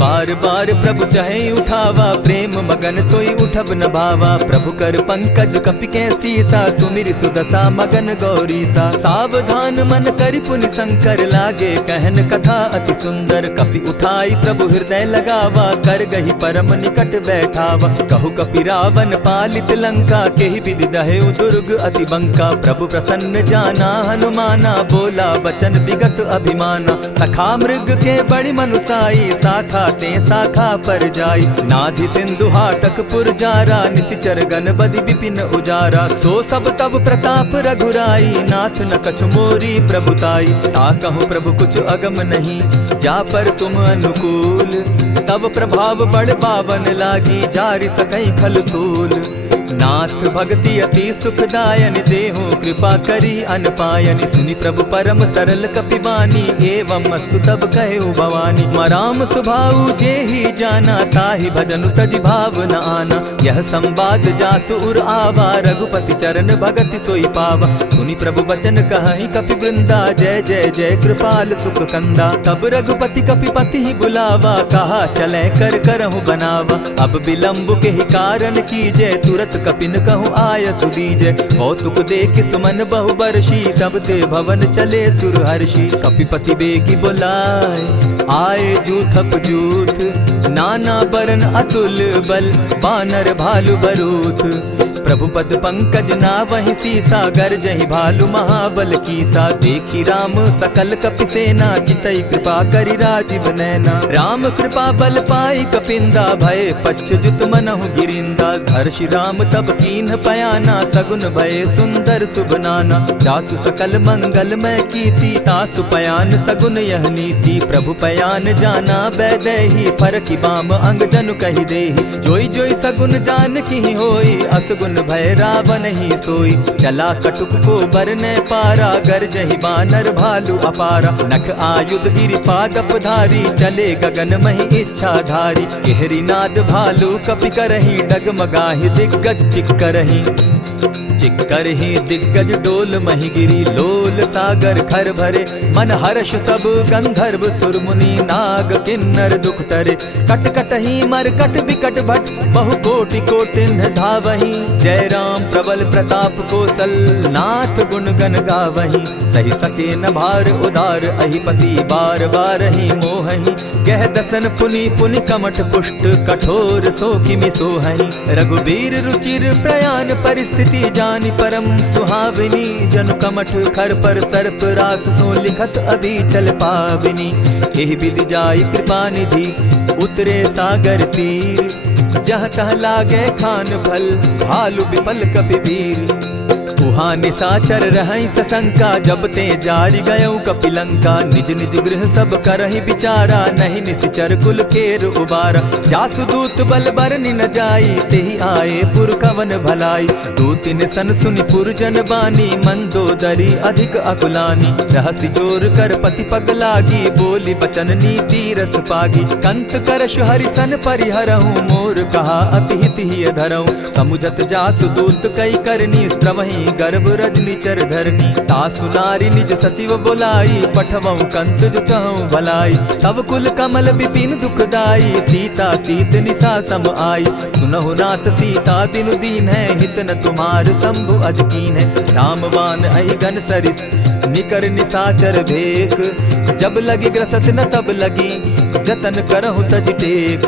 बार बार प्रभु चाहे उठावा, प्रेम मगन तोई उठब न भावा। प्रभु कर पंकज कपि के सीसा, सुमिर सुदशा मगन गौरीसा। सावधान मन करि पुनि शंकर, लागे कहन कथा अति सुंदर। कपि उठाई प्रभु हृदय लगावा, कर गही परम निकट बैठावा। कहु कपि रावण पालित लंका, केहि विधि दहेउ दुर्ग अति बंका। प्रभु प्रसन्न जाना हनुमाना, बोला बचन विगत अभिमाना। सखा मृग के बड़ी मनुसाई, साखा ते शाखा पर जाई। नाधि सिंधु हाटक पुर जारा, निशिचर गण बदि विपिन उजारा। सो सब तब प्रताप रघुराई, नाथ न कछु मोरी प्रभुताई। ता कहूँ प्रभु कुछ अगम नहीं, जा पर तुम अनुकूल। तब प्रभाव बड़ पावन लागी, जारि सकई खल तूल। नाथ भक्ति अति सुखदायन, देहु कृपा करी अनपायन। सुनि प्रभु परम सरल कपिबानी, एवं अस्तु तब कहे भवानी। मराम सुभाऊ जेहि जाना, ताहि भजनु तजि भाव न आना। यह संवाद जासु उर आवा, रघुपति चरण भगति सोई पावा। सुनि प्रभु बचन कहि कपि वृंदा, जय जय जय कृपाल सुख कंदा। तब रघुपति कपिपति ही बुलावा, कहा चले कर करहु बनावा। अब विलंब के ही कारण कीजय, तुरत कपिन कहूँ आय सुदीजय। कौतुक देख सुमन बहु बरसी, तब ते भवन चले सुर हर्षि। कपिपति बेगी बुलाए, आए जूथप जूथ। नाना बरन अतुल बल, बानर भालु बरूथ। प्रभु पद पंकज ना वही सीसा, गर्जहि भालु महाबल कीसा। देखी राम सकल कपि सेना, चितई कृपा करि राजीव नैना। राम कृपा बल पाई कपिंदा, भय पच्युत मनहु गिरिंदा। हर्षि राम तब कीन्ह पयाना, सगुन भय सुंदर शुभ नाना। जासु सकल मंगल मैं कीति, तासु पयान सगुन यह नीति। प्रभु पयान जाना बैदेही, फरकि बाम अंग जनु कहि देहि। जोई जोई सगुन जान की होई, असगुन भय रावण ही सोई। चला कटुक को बरने पारा, गरजहि बानर भालु अपारा। नख आयुध गिरिपादप धारी, चले गगन महि इच्छा धारी। केहरी नाद भालु कपि करहि, डगमगाहि दिग्गज चिक्करहि। चिक्करहि दिग्गज डोल महि गिरी, लोल सागर खर भरे। मन हर्ष सब गंधर्व सुर मुनि, नाग किन्नर दुख तरे। कट कटहि मरकट बिकट भट, बहु कोटि कोटिन्ह धावहि। जय राम प्रबल प्रताप कौशल, नाथ गुण गण गावहि। सही सके न भार उदार, अहिपति बार बार ही मोहहि। कह दसन पुनि पुनि कमठ पुष्ट, कठोर सो किमि सोहहि। रघुबीर रुचिर प्रयाण परिस्थिति, जानि परम सुहाविनी। जनु कमठ खर पर सर्प रास, सो लिखत अभी चल पाविनी। एहि विधि जाई कृपा निधि, उतरे सागर तीर। जह तह लागे खान फल, भालु विपल कपि वीर। उह वहाँ निशाचर रहई सशंका, जब ते जारी गयऊ कपिलंका। निज निज गृह सब करहि विचारा, नहीं निशिचर कुल केर उबारा। जासुदूत बल बरनि न जाई, तेहि आए पुर कवन भलाई। दूतिन सन सुनि पुरजन बानी, मंदोदरी अधिक अकुलानी। रहसि जोर कर पति पग लागी, बोली बचन नीति रस पागी। कंत करश हरिसन परिहरहूँ, मोर कहा अति हित ही धरऊँ। समुझत जासुदूत कई करनी, स्त्रमहि गर्भ रजनी चर धरनी। तासु नारी निज सचिव बोलाई, पठवऊँ कंत जो चहूँ भलाई। तब कुल कमल विपिन दुखदाई, सीता सीत निशा सम आई। सुनहु नाथ सीता दिनु दीन है, हित न तुम्हार शंभु अजकीन है। रामवान अहि गन सरिस निकर निशाचर भेक, जब लगी ग्रसत न तब लगी जतन करहु तज टेक।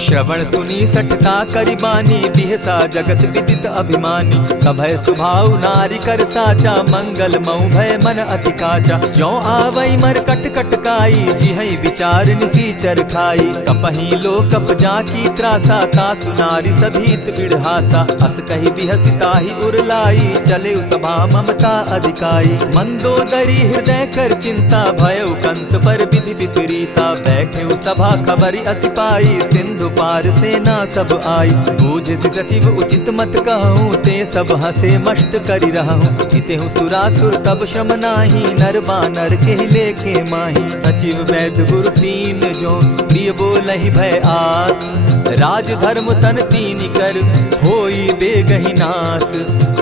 श्रवण सुनी सठता करिबानी, बिहसा जगत विदित अभिमानी। सभय सुभाव नारी कर साचा, मंगल मऊ भय मन अति काचा। जो आवई मर कट कट काई, जिहई विचार निसीचर खाई। कपही लो कप जाकी त्रासा, तासु नारी सभीत बिढ़ासा। अस कही बिहसिताहि उरलाई, चले सभा ममता अधिकाई। मंदोदरी हृदय कर चिंता, भयउ कंत पर विधि विपरीता। बैठे सभा खबरी असिपाई, सिंधु पार सेना सब आई। बूझसि सचिव उचित मत कहूँ, ते सब हसे मष्ट करि रहूँ। इतेहु सुरासुर तब श्रम नाही, नर बानर के लेखे माही। सचिव वैद्य गुरु तीन जो, प्रिय बोलहि भय आस। राज धर्म तन तीन कर, होई बेगहि नास।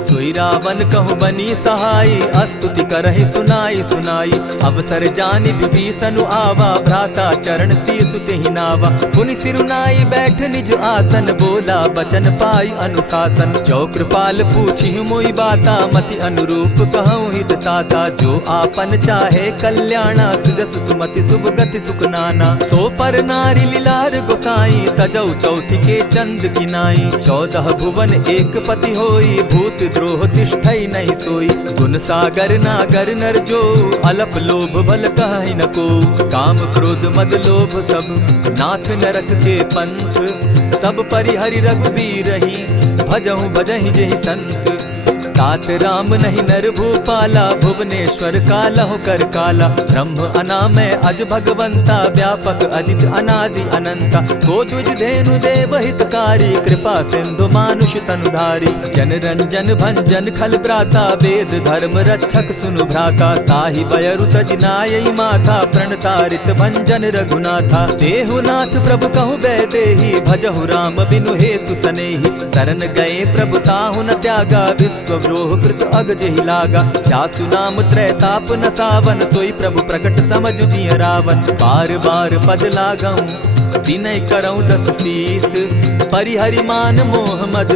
सोई रावण कहु बनी सहाई, अस्तुति करहि सुनाई सुनाई। अवसर जानि विभीषण आवा, भ्राता चरण शीस तेहि नावा। पुनि सिरुनाई बैठ निज आसन, बोला बचन पाई अनुशासन। जो कृपाल पूछि मोई बाता, मति अनुरूप कहूँ हित ताता। जो आपन चाहे कल्याणा, सुजस सुमति शुभ गति सुख नाना। सो पर नारी लीलार गोसाई, तजौ चौथि के चंद किनाई। 14 भुवन एक पति होई, भूत द्रोह तिष्ठई नहीं सोई। गुण सागर नागर नर जो, अलप लोभ बल कहि न को। काम क्रोध मद लोभ सब, नाथ नरक के पंथ। सब परिहरि रघुबीरहि, भजहु भजहि जेहि संत। तात राम नहीं नर भूपाला, भुवनेश्वर कालहु कर काला। ब्रह्म अनामय अज भगवंता, व्यापक अजित अनादि अनंता। गोद्विज धेनु देव हितकारी, कृपा सिंधु मानुष तनुधारी। जन रंजन भंजन खल भ्राता, वेद धर्म रक्षक सुनु भ्राता। ताहि बयरु तज नायई माथा, प्रणतारित भंजन रघुनाथा। देहुनाथ प्रभु कहु बैदेहि, भजहु राम बिनु हेतु सनेहि। शरण गए प्रभु ताहु न त्यागा, विश्व द्रोह कृत अग जेहि लागा। जासु नाम त्रैताप न सावन, सोई प्रभु प्रकट समझ जिय रावण। बार बार पद लागऊं, विनय करऊं 10 शीस। परिहरि मान मोह मद,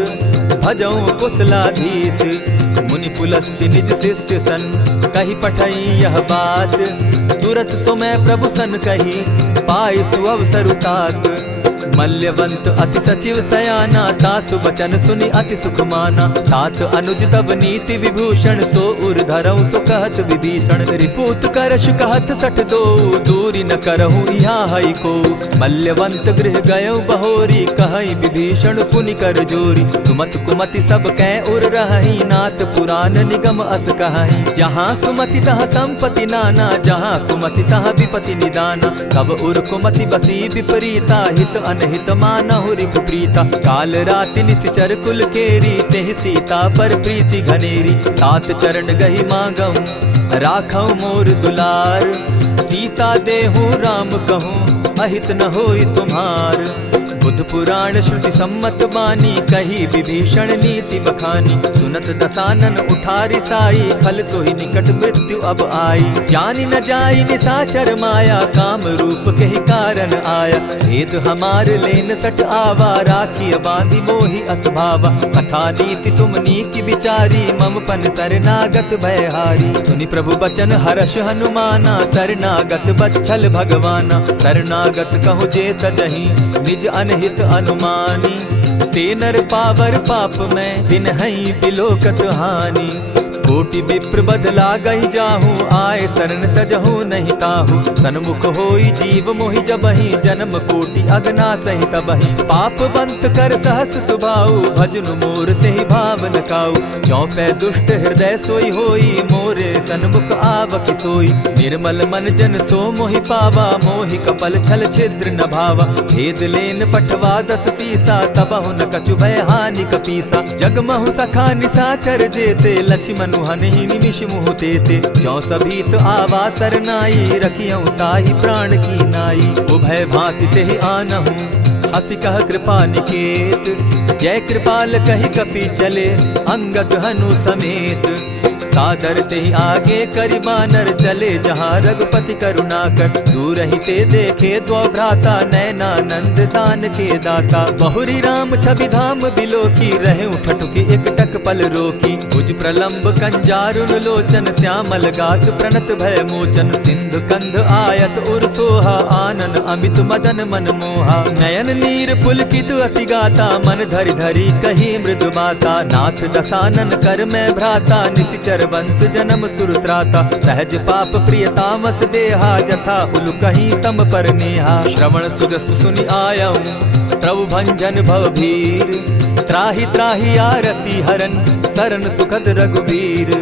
भजऊं कुशलाधीश। मुनि पुलस्ति निज शिष्य सन, कही पठई यह बात। तुरत सो मैं प्रभु सन कही, पाई सुअवसर तात। मल्यवंत अति सचिव सयाना, तासु बचन सुनि अति सुख माना। तात अनुज तब नीति विभूषण, सो उर धरऊं सो कहत विभीषण। रिपुत करश कहत सठ दो, दूरी न करहूँ यहाँ हई को। मल्यवंत गृह गयऊ बहोरी, कहई विभीषण पुनि कर जोरी। सुमत कुमति सब कै उर रहई, नाथ पुराण निगम अस कहई। जहाँ सुमति तहाँ संपत्ति नाना, जहाँ कुमति तहाँ विपति निदाना। तब उर कुमति बसी विपरीता, हित अनहित मानहु रिपु प्रीता। काल राति निशिचर कुल केरी, तेहि सीता पर प्रीति घनेरी। तात चरण गहि मांगऊं, राखऊं मोर दुलार। सीता देहूँ राम कहूँ, अहित न होई तुम्हार। बुध पुराण श्रुति सम्मत बानी, कही विभीषण नीति बखानी। सुनत दसानन उठारी साई, खल तो ही निकट मृत्यु अब आई। जानी न जाई निशाचर माया, काम रूप के ही कारण आया। भेद हमार लेन सट आवा, राखी बांधी मोहि असभावा। सखा नीति तुम नीति विचारी, मम पन शरणागत भयहारी। सुनि प्रभु बचन हर्ष हनुमाना, शरणागत बच्छल भगवाना। शरणागत कहु जे तजहि, निज अनहित अनुमानी। ते नर पावर पाप में, दिन हई बिलोकत हानि। कोटि विप्र बदला गई जाहूँ, आए शरण तजहू नहीं ताहू। सन्मुख होई जीव मोहि जबहि, जन्म कोटि अगना सही तबहि। पाप बंत कर सहस सुभाऊ, भजनु मोर तेहि भावन काऊ। चौपै दुष्ट हृदय सोई होई, मोरे सन्मुख आवक सोई। निर्मल मन जन सो मोहि पावा, मोहि कपल छल छिद्र न भावा। भेद लेन पठवा दस सीसा, तबहु न कछु भय हानि कपीसा। जगमहु सखा निसाचर जेते, लक्ष्मण हनहि निमिष मुह तेते। जो सभीत आवा सरनाई, रखियऊ ताहि प्राण की नाई। उभय भांति तेहि आनहु, हसी कह कृपा निकेत। जय कृपाल कहि कपि चले, अंगद हनु समेत। सादर तेहि आगे करि बानर, चले जहाँ रघुपति करुणाकर। दूर ही ते देखे द्वौ भ्राता, नयनानंद दान के दाता। बहुरी राम छवि धाम बिलोकी, रहे ठठुकी एकटक पल रोकी। भुज प्रलंब कंजारुन लोचन, श्यामल गात प्रणत भय मोचन। सिंधु कंध आयत उर सोहा, आनन अमित मदन मन मोहा। नयन नीर पुलकित अति गाता, मन धरि धरि कही मृदु बाता। नाथ दसानन कर मैं भ्राता, निशिचर वंश जन्म सुरत्राता। सहज पाप प्रियतामस देहा, जथा उलु कहीं तम पर नेहा। श्रवण सुजस सुनि आयऊं, प्रभु भंजन भव भीर। त्राहि त्राहि आरती हरन, सरन सुखद रघुबीर।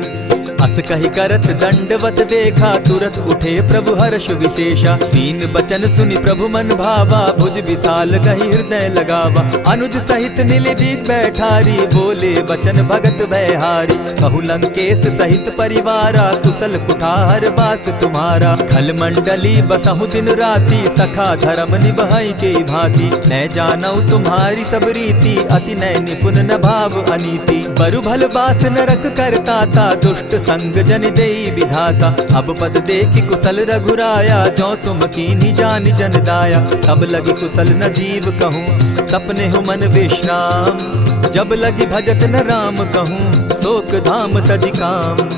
अस कहि करत दंडवत देखा, तुरत उठे प्रभु हर्ष विशेषा। तीन बचन सुनि प्रभु मन भावा, भुज विशाल कहि हृदय लगावा। अनुज सहित नीलदीप बैठारी, बोले बचन भगत भयहारी। कहु लंकेश सहित परिवारा, कुशल कुठार बास तुम्हारा। खल मंडली बसहु दिन राति, सखा धर्म निभाई के भांति। न जानऊ तुम्हारी सब रीति, अति नय निपुण न भाव अनीति। बरु भल बास नरक करताता, दुष्ट संग जन देई विधाता। अब पद देखि कुशल रघुराया, जो तुम कीन्ही जानि जन दाया। तब लगी कुशल न जीव कहूँ, सपने हो मन विश्राम। जब लगी भजत न राम कहूँ, शोक धाम तजि काम।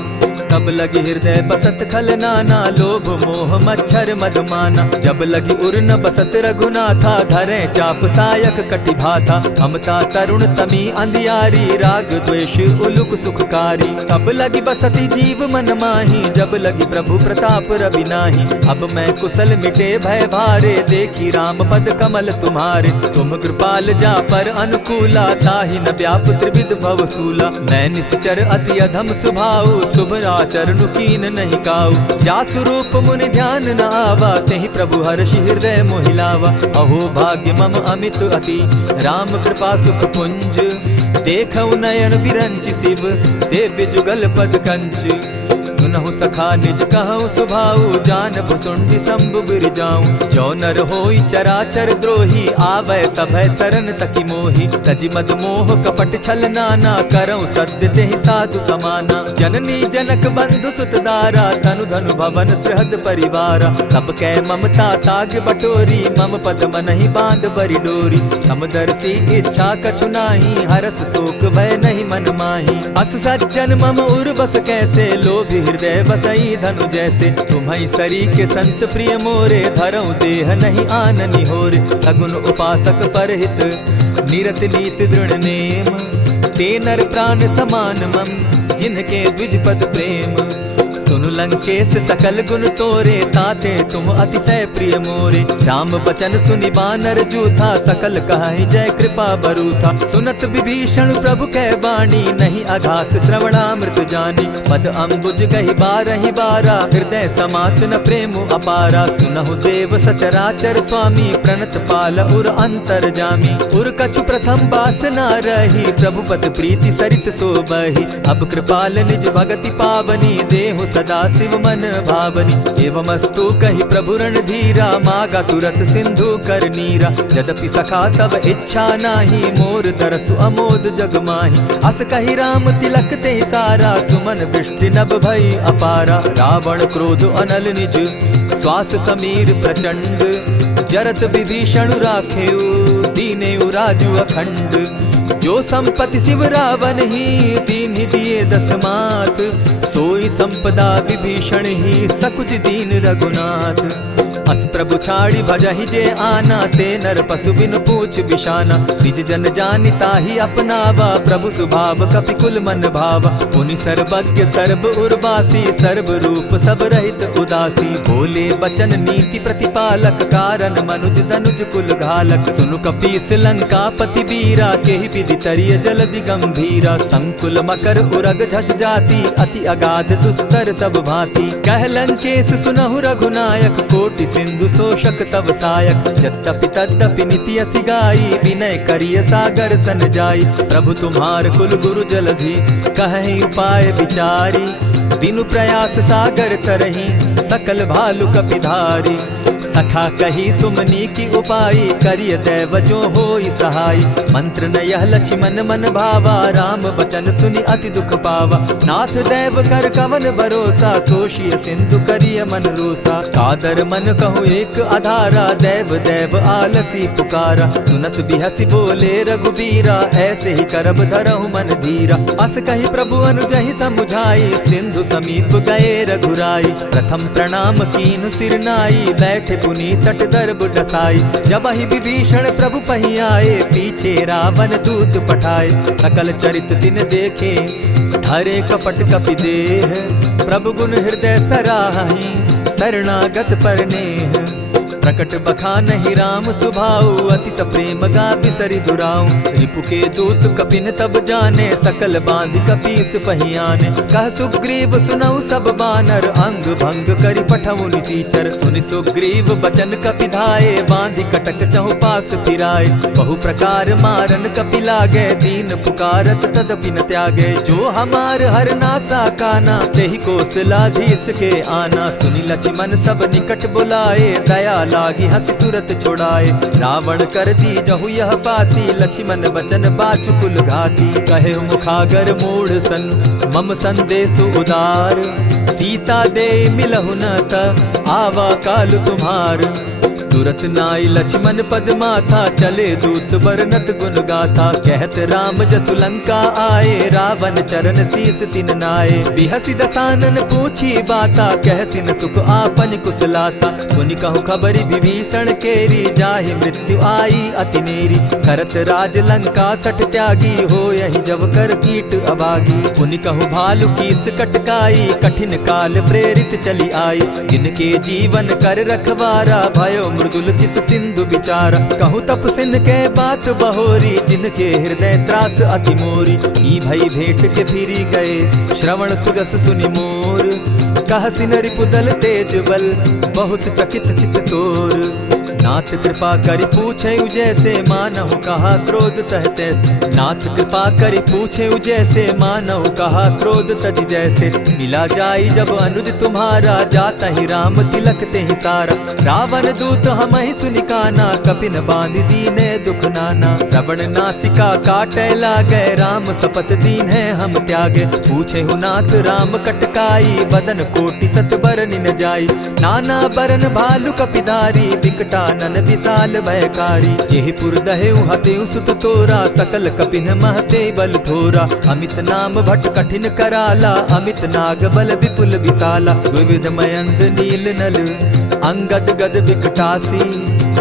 तब लगी हृदय बसत खल नाना, लोभ मोह मच्छर मदमाना। जब लगी उर न बसत रघुनाथा, धरे चाप सायक कटि भाथा। ममता तरुण तमी अंधियारी, राग द्वेष उलुक सुखकारी। तब लगी बसती जीव मन माही, जब लगी प्रभु प्रताप रवि नाही। अब मैं कुशल मिटे भय भारे, देखी राम पद कमल तुम्हारे। तुम कृपाल जा पर अनुकूला, ताहि न व्याप त्रिविध भव सूला। मैं निश्चर अति अधम स्वभाव, शुभ चरण कीन नहीं काऊ। जासु रूप मुनि ध्यान न आवा, तेहि प्रभु हर्षि हृदय मोहिलावा। अहो भाग्य मम अमित अति, राम कृपा सुख पुंज। देखऊ नयन विरंचि शिव, सेव्य जुगल पद कंच। सुनहु सखा निज कहूँ सुभाऊ, जानब सुंडि शंभु गिर जाऊं। जो नर होई चराचर द्रोही, आवे सभय शरण तकी मोही। तजि मद मोह कपट छल नाना, करऊं सत्य तेहि साधु समाना। जननी जनक बंधु सुत दारा, तनु धनु भवन सृहद परिवारा। सब कै ममता ताग बटोरी, मम पद मनहि बांध बरि डोरी। समदर्शी इच्छा कछु नाही, हरस शोक भय नहीं मन माही। अस सज्जन मम उर बस कैसे, लोभी हृदय बसई धनु जैसे। तुम्हि सरी के संत प्रिय मोरे, धरऊं देह नहीं आननि होरे। सगुन उपासक परहित, निरत नीति दृढ़ नेम। ते नर प्राण समान मम, जिनके द्विज पद प्रेम। सुनु लंकेश सकल गुण तोरे, ताते तुम अतिशय प्रिय मोरे। राम बचन सुनि बानर जूथा, सकल कहाहि जय कृपा बरूथा। सुनत विभीषण प्रभु कै बाणी, नहीं अघात श्रवणामृत जानी। पद अम्बुज गहि बारहि बारा, हृदय समात न प्रेम अपारा। सुनहु देव सचराचर स्वामी, प्रणत पाल उर अंतर जामी। उर कछु प्रथम बास न रही, प्रभु पद प्रीति सरित सोबहि। अब कृपाल निज भगति पावनी, देहु सदा शिव मन भावनी। एवमस्तु कहि प्रभु रणधीरा, मागा तुरत सिंधु कर नीरा। यद्यपि सखा तब इच्छा नाही, मोर दरसु अमोद जग माही। अस कहि राम तिलक ते सारा, सुमन दृष्टि नभ भई अपारा। रावण क्रोध अनल निज, श्वास समीर प्रचंड। जरत विभीषण राखेउ, दीनेउ राजु अखंड। जो संपत्ति शिव रावण ही, दीन्हि दिए दस मात। सोई संपदा विभीषण ही सकुच दीन रघुनाथ। अस प्रभु छाड़ी भजहि जे आना, ते नर पशु बिन पूछ बिशाना। निज जन जानि ताहि अपनावा, प्रभु स्वभाव कपि कुल मन भावा। मुनि सर्वज्ञ सर्व उर्वासी, सर्व रूप सब रहित उदासी। बोले बचन नीति प्रतिपालक, कारण मनुज दनुज कुल घालक। सुनु कपीस लंकापति वीरा, केहि विधि तरिय जलधि गंभीरा। संकुल मकर उरग झष जाति, अति अगाध दुस्तर सब भांति। कह लंकेश सुनहु रघुनायक, कोटि सिंधु शोषक तव सायक। यद्यपि तद्यपि निति असि गाई, विनय करिय सागर सन जाई। प्रभु तुम्हार कुल गुरु जलधि, कहि उपाय विचारी। बिनु प्रयास सागर तरहि, सकल भालु कपिधारी। सखा कही तुमनी की उपाई, करिय दैव जो होई सहाय। मंत्र न यह लक्ष्मण मन भावा, राम बचन सुनि अति दुख पावा। नाथ दैव कर कवन भरोसा, सोषिय सिंधु करिय मन रोसा। कादर मन कहूँ एक आधारा, दैव दैव आलसी पुकारा। सुनत बिहसी बोले रघुबीरा, ऐसे ही करब धरहु मन धीरा। अस कही प्रभु अनुजहि समुझाई, सिंधु समीप गए रघुराई। प्रथम प्रणाम कीन सिर नाई, बैठे पुनि तट दर्ब डसाई। जब ही विभीषण प्रभु पही आए, पीछे रावण दूत पठाए। सकल चरित दिन देखे, धरे कपट कपि देह। प्रभु गुण हृदय सराहि, शरणागत पर नेह। प्रकट बखानहि राम सुभाऊ, अति प्रेम गा बिसरि दुराऊ। रिपु के दूत कपिन तब जाने, सकल बांधि कपीस पहियाने। कह सुग्रीव सुनऊ सब बानर, अंग भंग करि पठऊ निसीचर। सुनि सुग्रीव बचन कपि धाये, बांधि कटक चहु पास फिराए। बहु प्रकार मारन कपि लागे, दीन पुकारत तदपि न त्यागे। जो हमार हर नासा काना, तेहि कौशलाधीश के आना। सुनि लक्ष्मण सब निकट बुलाए, दया लागी हंस तुरत छुड़ाए। रावण कर दी जहु यह बाती, लक्ष्मण बचन बाचु कुल घाती। कहे मुखागर मूढ़ सन, मम संदेश उदार। सीता दे मिलहु न त, आवा काल तुम्हार। तुरत नाई लक्ष्मण पद माथा, चले दूत बरनत गुण गाथा। कहत राम जसु लंका आए, रावण चरण शीस तिन नाए। बिहसी दसानन पूछी बाता, कहसिन सुख आपन कुशलाता। सुनि कहु खबरि विभीषण केरी, जाहि मृत्यु आई अति नेरी। करत राज लंका सठ त्यागी, हो यही जब कर कीट अभागी। पुनि कहु भालु कीस कटकाई, कठिन काल प्रेरित चली आई। जिनके जीवन कर रखवारा, भयो मृदुल चित सिंधु विचारा। कहु तप सिन के बात बहोरी, जिनके हृदय त्रास अति मोरी। ई भई भेंट के फिरी गए, श्रवण सुजस सुनि मोर। कह सिन रिपुदल तेज बल, बहुत चकित चित तोर। नाथ कृपा करि पूछे जैसे, मानहु कहा क्रोध तह तैसे। नाथ कृपा करि पूछे जैसे, मानहु कहा क्रोध तज जैसे। मिला जाई जब अनुज तुम्हारा, जाता ही राम तिलक ते ही सारा। रावण दूत हमहि सुनि काना, कपिन बांधि दीने दुख नाना। श्रवण नासिका काटे लागे, राम सपत दीन है हम त्यागे। पूछे नाथ राम कटकाई, बदन कोटि सत बरनि न जाई। नाना बरन भालु कपिधारी, विकटा नन विशाल भयकारी। जेहि पुर दहेउ हतेउ सुत तोरा, सकल कपिन महते बल थोरा। अमित नाम भट कठिन कराला, अमित नाग बल विपुल विशाला। विविध मयंद नील नल, अंगद गद विकटासी।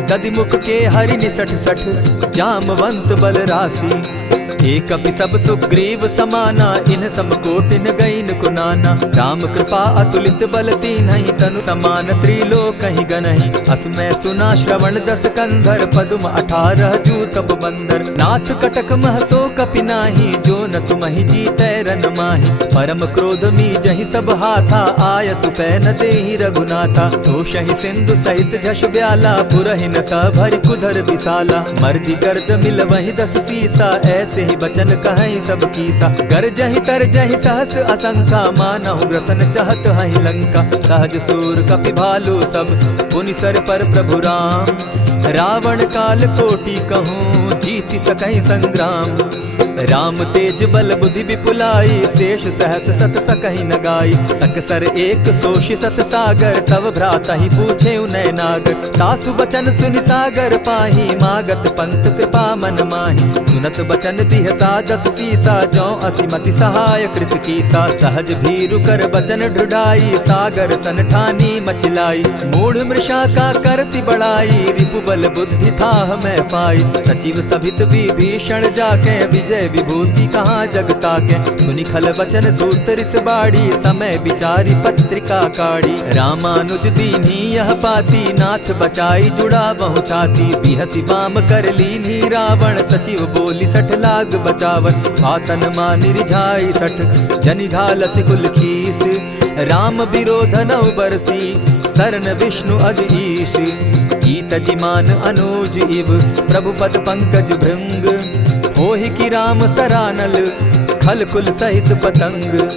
गदि मुख के हरि निसठ सठ, जामवंत बल राशि। एक कपि सब सुग्रीव समाना, इन सम कोटिन गईन कुनाना। राम कृपा अतुलित बल दीन्हि, तनु समान त्रिलोकहि गनहि। अस मैं सुना श्रवण दस कंधर, पदुम 18 जूतब बंदर। नाथ कटक मह सो कपि नाही, जो न तुमहि जीतै रन माहि। परम क्रोध मी जहि सब हाथा, आयसु पै न देहि रघुनाथा। सोषहि सिंधु सहित झष ब्याला, पुरहिन त भरि कुधर विशाला। मर्दि गर्द मिल वहि 10 सीसा, ऐसे ही बचन कहीं सब कीसा। गरजहि तरजहि सहस असंखा, मानहु ग्रसन चहत हहि लंका। सहज सूर कपि भालु सब, पुनि सर पर प्रभु राम। रावण काल कोटि कहूँ, जीति सकहि संग्राम। राम तेज बल बुद्धि विपुलाई, शेष सहस सत सकहि न गाई। सकसर एक सोषि सत सागर, तव भ्राता ही पूछे उनय नागर। तासु बचन सुनि सागर पाही, मागत पंत कृपा मन माही। सुनत बचन बिहसा दस सीसा, जौ असिमति सहाय कृत कीसा। सहज भीरु कर बचन ढुढ़ाई, सागर सन ठानी मचिलाई। मूढ़ मृषा का करसि बढ़ाई, रिपु बल बुद्धि थाह मैं पाई। सचिव सभित विभीषण जाके, विजय विभूति कहाँ जग ताके। सुनि खल बचन दूत रिस बाड़ी, समय विचारी पत्रिका काढ़ी। रामानुज दीन्ही यह पाती, नाथ बचाई जुड़ा बहु छाती। बिहसी बाम कर लीन्ही रावण, सचिव बोली सठ लाग बचावन। आतन मानि रिझाई सठ, जनि ढालसि कुल खीस। राम विरोध नौ बरसी, सरन विष्णु अज ईश। कीत जिमान अनुज इव, प्रभु पद पंकज भृंग। होहि की राम सरानल, खल कुल सहित पतंग।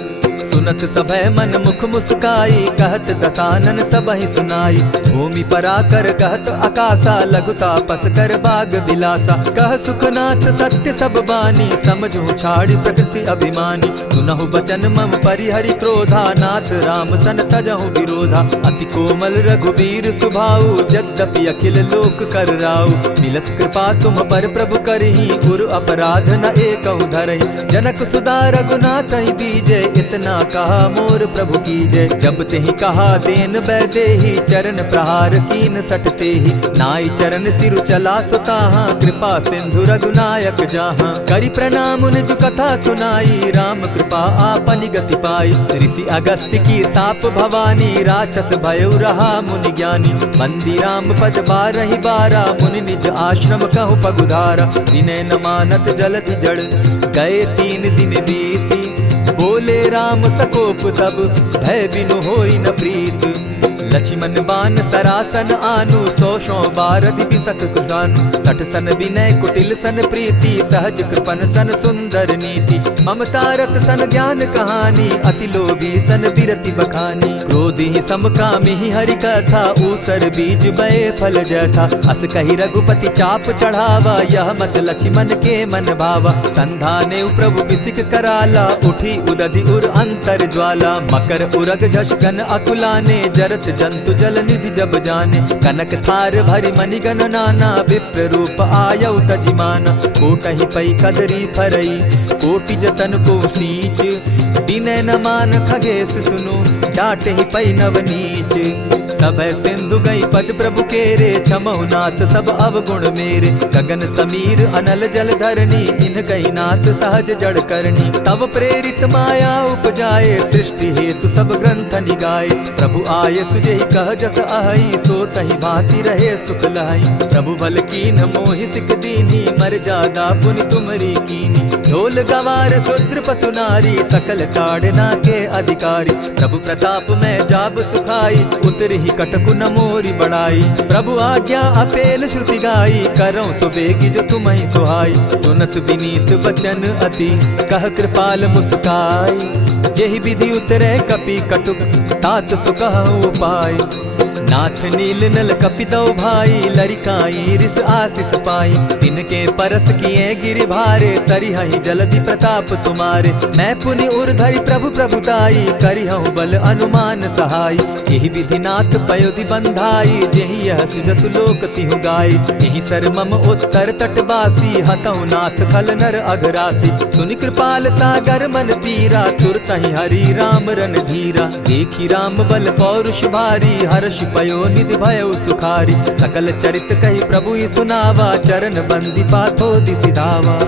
सुनत सभय मन मुख मुस्काई, कहत दसानन सबहि सुनाई। भूमि पराकर कहत आकाशा, लघुता पस कर बाग बिलासा। कह सुखनाथ सत्य सब बानी, समझू छाड़ी प्रकृति अभिमानी। सुनहु बचन मम परिहरि क्रोधा, नाथ राम सन तजहु विरोधा। अति कोमल रघुबीर सुभाऊ, यद्यपि अखिल लोक कर राऊ। मिलत कृपा तुम पर प्रभु करही, गुरु अपराध न एकहु धरहि। जनक सुदा रघुनाथ ही दीजे, इतना कहा मोर प्रभु की जय। जब तेहि कहा देन बैदेही, चरण प्रहार कीन सटते ही। नाई चरण सिरु चला सुताहा, कृपा सिंधु रघुनायक जाहा। करि प्रणाम निज कथा सुनाई, राम कृपा आपनि गति पाई। ऋषि अगस्त्य की साप भवानी, राक्षस भयउ रहा मुनि ज्ञानी। बंदी राम पद बारहि बारा, मुनि निज आश्रम कहु पगुधारा। विनय न मानत जलधि जड़, गए 3 दिन बीती। बोले राम सकोप तब, भय बिनु होई न प्रीत। लक्ष्मण बान सरासन आनु, 100 बारदि बिसक कुजानु। 60 सन विनय कुटिल सन प्रीति, सहज कृपन सन सुंदर नीति। ममता रत सन ज्ञान कहानी, अति लोभी सन बिरति बखानी। क्रोधि समकामी हरि कथा, ऊसर बीज बये फल जथा। अस कहि रघुपति चाप चढ़ावा, यह मत लक्ष्मण के मन भावा। संधाने प्रभु बिसिक कराला, उठी उदधि उर अंतर ज्वाला। मकर उरग झष गन अकुलाने, जरत जंतु जल निधि जब जाने। कनक थार भरि मणिगण नाना, विप्र रूप आयौ तजिमाना। कोटहि पै कदरी फरई, कोटि जतन को सींच। विनय न मान खगेश सुनु, डांटहि पै नवनीच। सब सिंधु गई पद प्रभु केरे, क्षमहु नाथ सब अवगुण मेरे। गगन समीर अनल जल धरनी, इन कही नाथ सहज जड़ करनी। तब प्रेरित माया उपजाए, सृष्टि हेतु सब ग्रंथ निगाए। प्रभु आये सुजेहि कह जस अहई, सो तहि भांति रहे सुख लहई। प्रभु भल कीन मोहि सिख दीनी, मर जादा पुनि तुमरी कीनी। ढोल गवार शूद्र पशु नारी, सकल ताड़ना के अधिकारी। प्रभु प्रताप में जाब सुखाई, उतरहि कटकु न मोरी बड़ाई। प्रभु आज्ञा अपेल श्रुति गाई, करौं सुबेगी जो तुम्हि सुहाई। सुनत विनीत बचन अति, कह कृपाल मुस्काई। जेहि विधि उतरे कपि कटुक, तात सुकहु उपाय। नाथ नील नल कपि दौ भाई, लरिकाई रिस आशीष पाई। तिनके परस किए गिरि भारे, तरिहहि जलधि प्रताप तुम्हारे। मैं पुनि उर्धरि प्रभु प्रभुताई, करिहु बल अनुमान सहाय। एहि विधि नाथ पयोधि बंधाई, जेहि यह सुजसु लोक तिहु गाई। एहि सर मम उत्तर तटवासी, हतहु नाथ खल नर अघरासी। सुनि कृपाल सागर मन पीरा, तुरतहि हरि राम रन धीरा। देखी राम बल पौरुष भारी, हर्ष पयो निधि भयउ सुखारी। सकल चरित कहि प्रभु ही सुनावा, चरण बंदी पाथो दिसि धावा।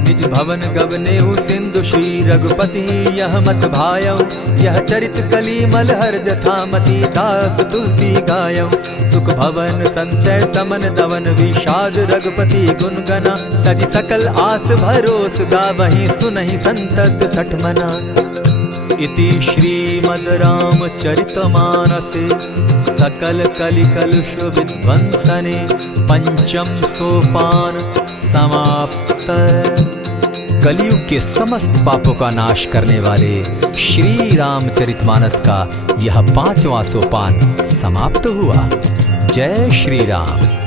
निज भवन गवनेहु सिंधु श्री रघुपति, यह मत भायौ। यह चरित कली मलहर जथामति, दास तुलसी गायौ। सुख भवन संशय समन दवन, विषाद रघुपति गुण गना। तजि सकल आस भरोस, गावहि सुनहि संतत सठ मना। इति श्रीमद् रामचरितमानसे, सकल कलि कलुष विध्वंसने। पंचम सोपान समाप्त। कलयुग के समस्त पापों का नाश करने वाले श्री रामचरितमानस का यह 5वां सोपान समाप्त हुआ। जय श्री राम।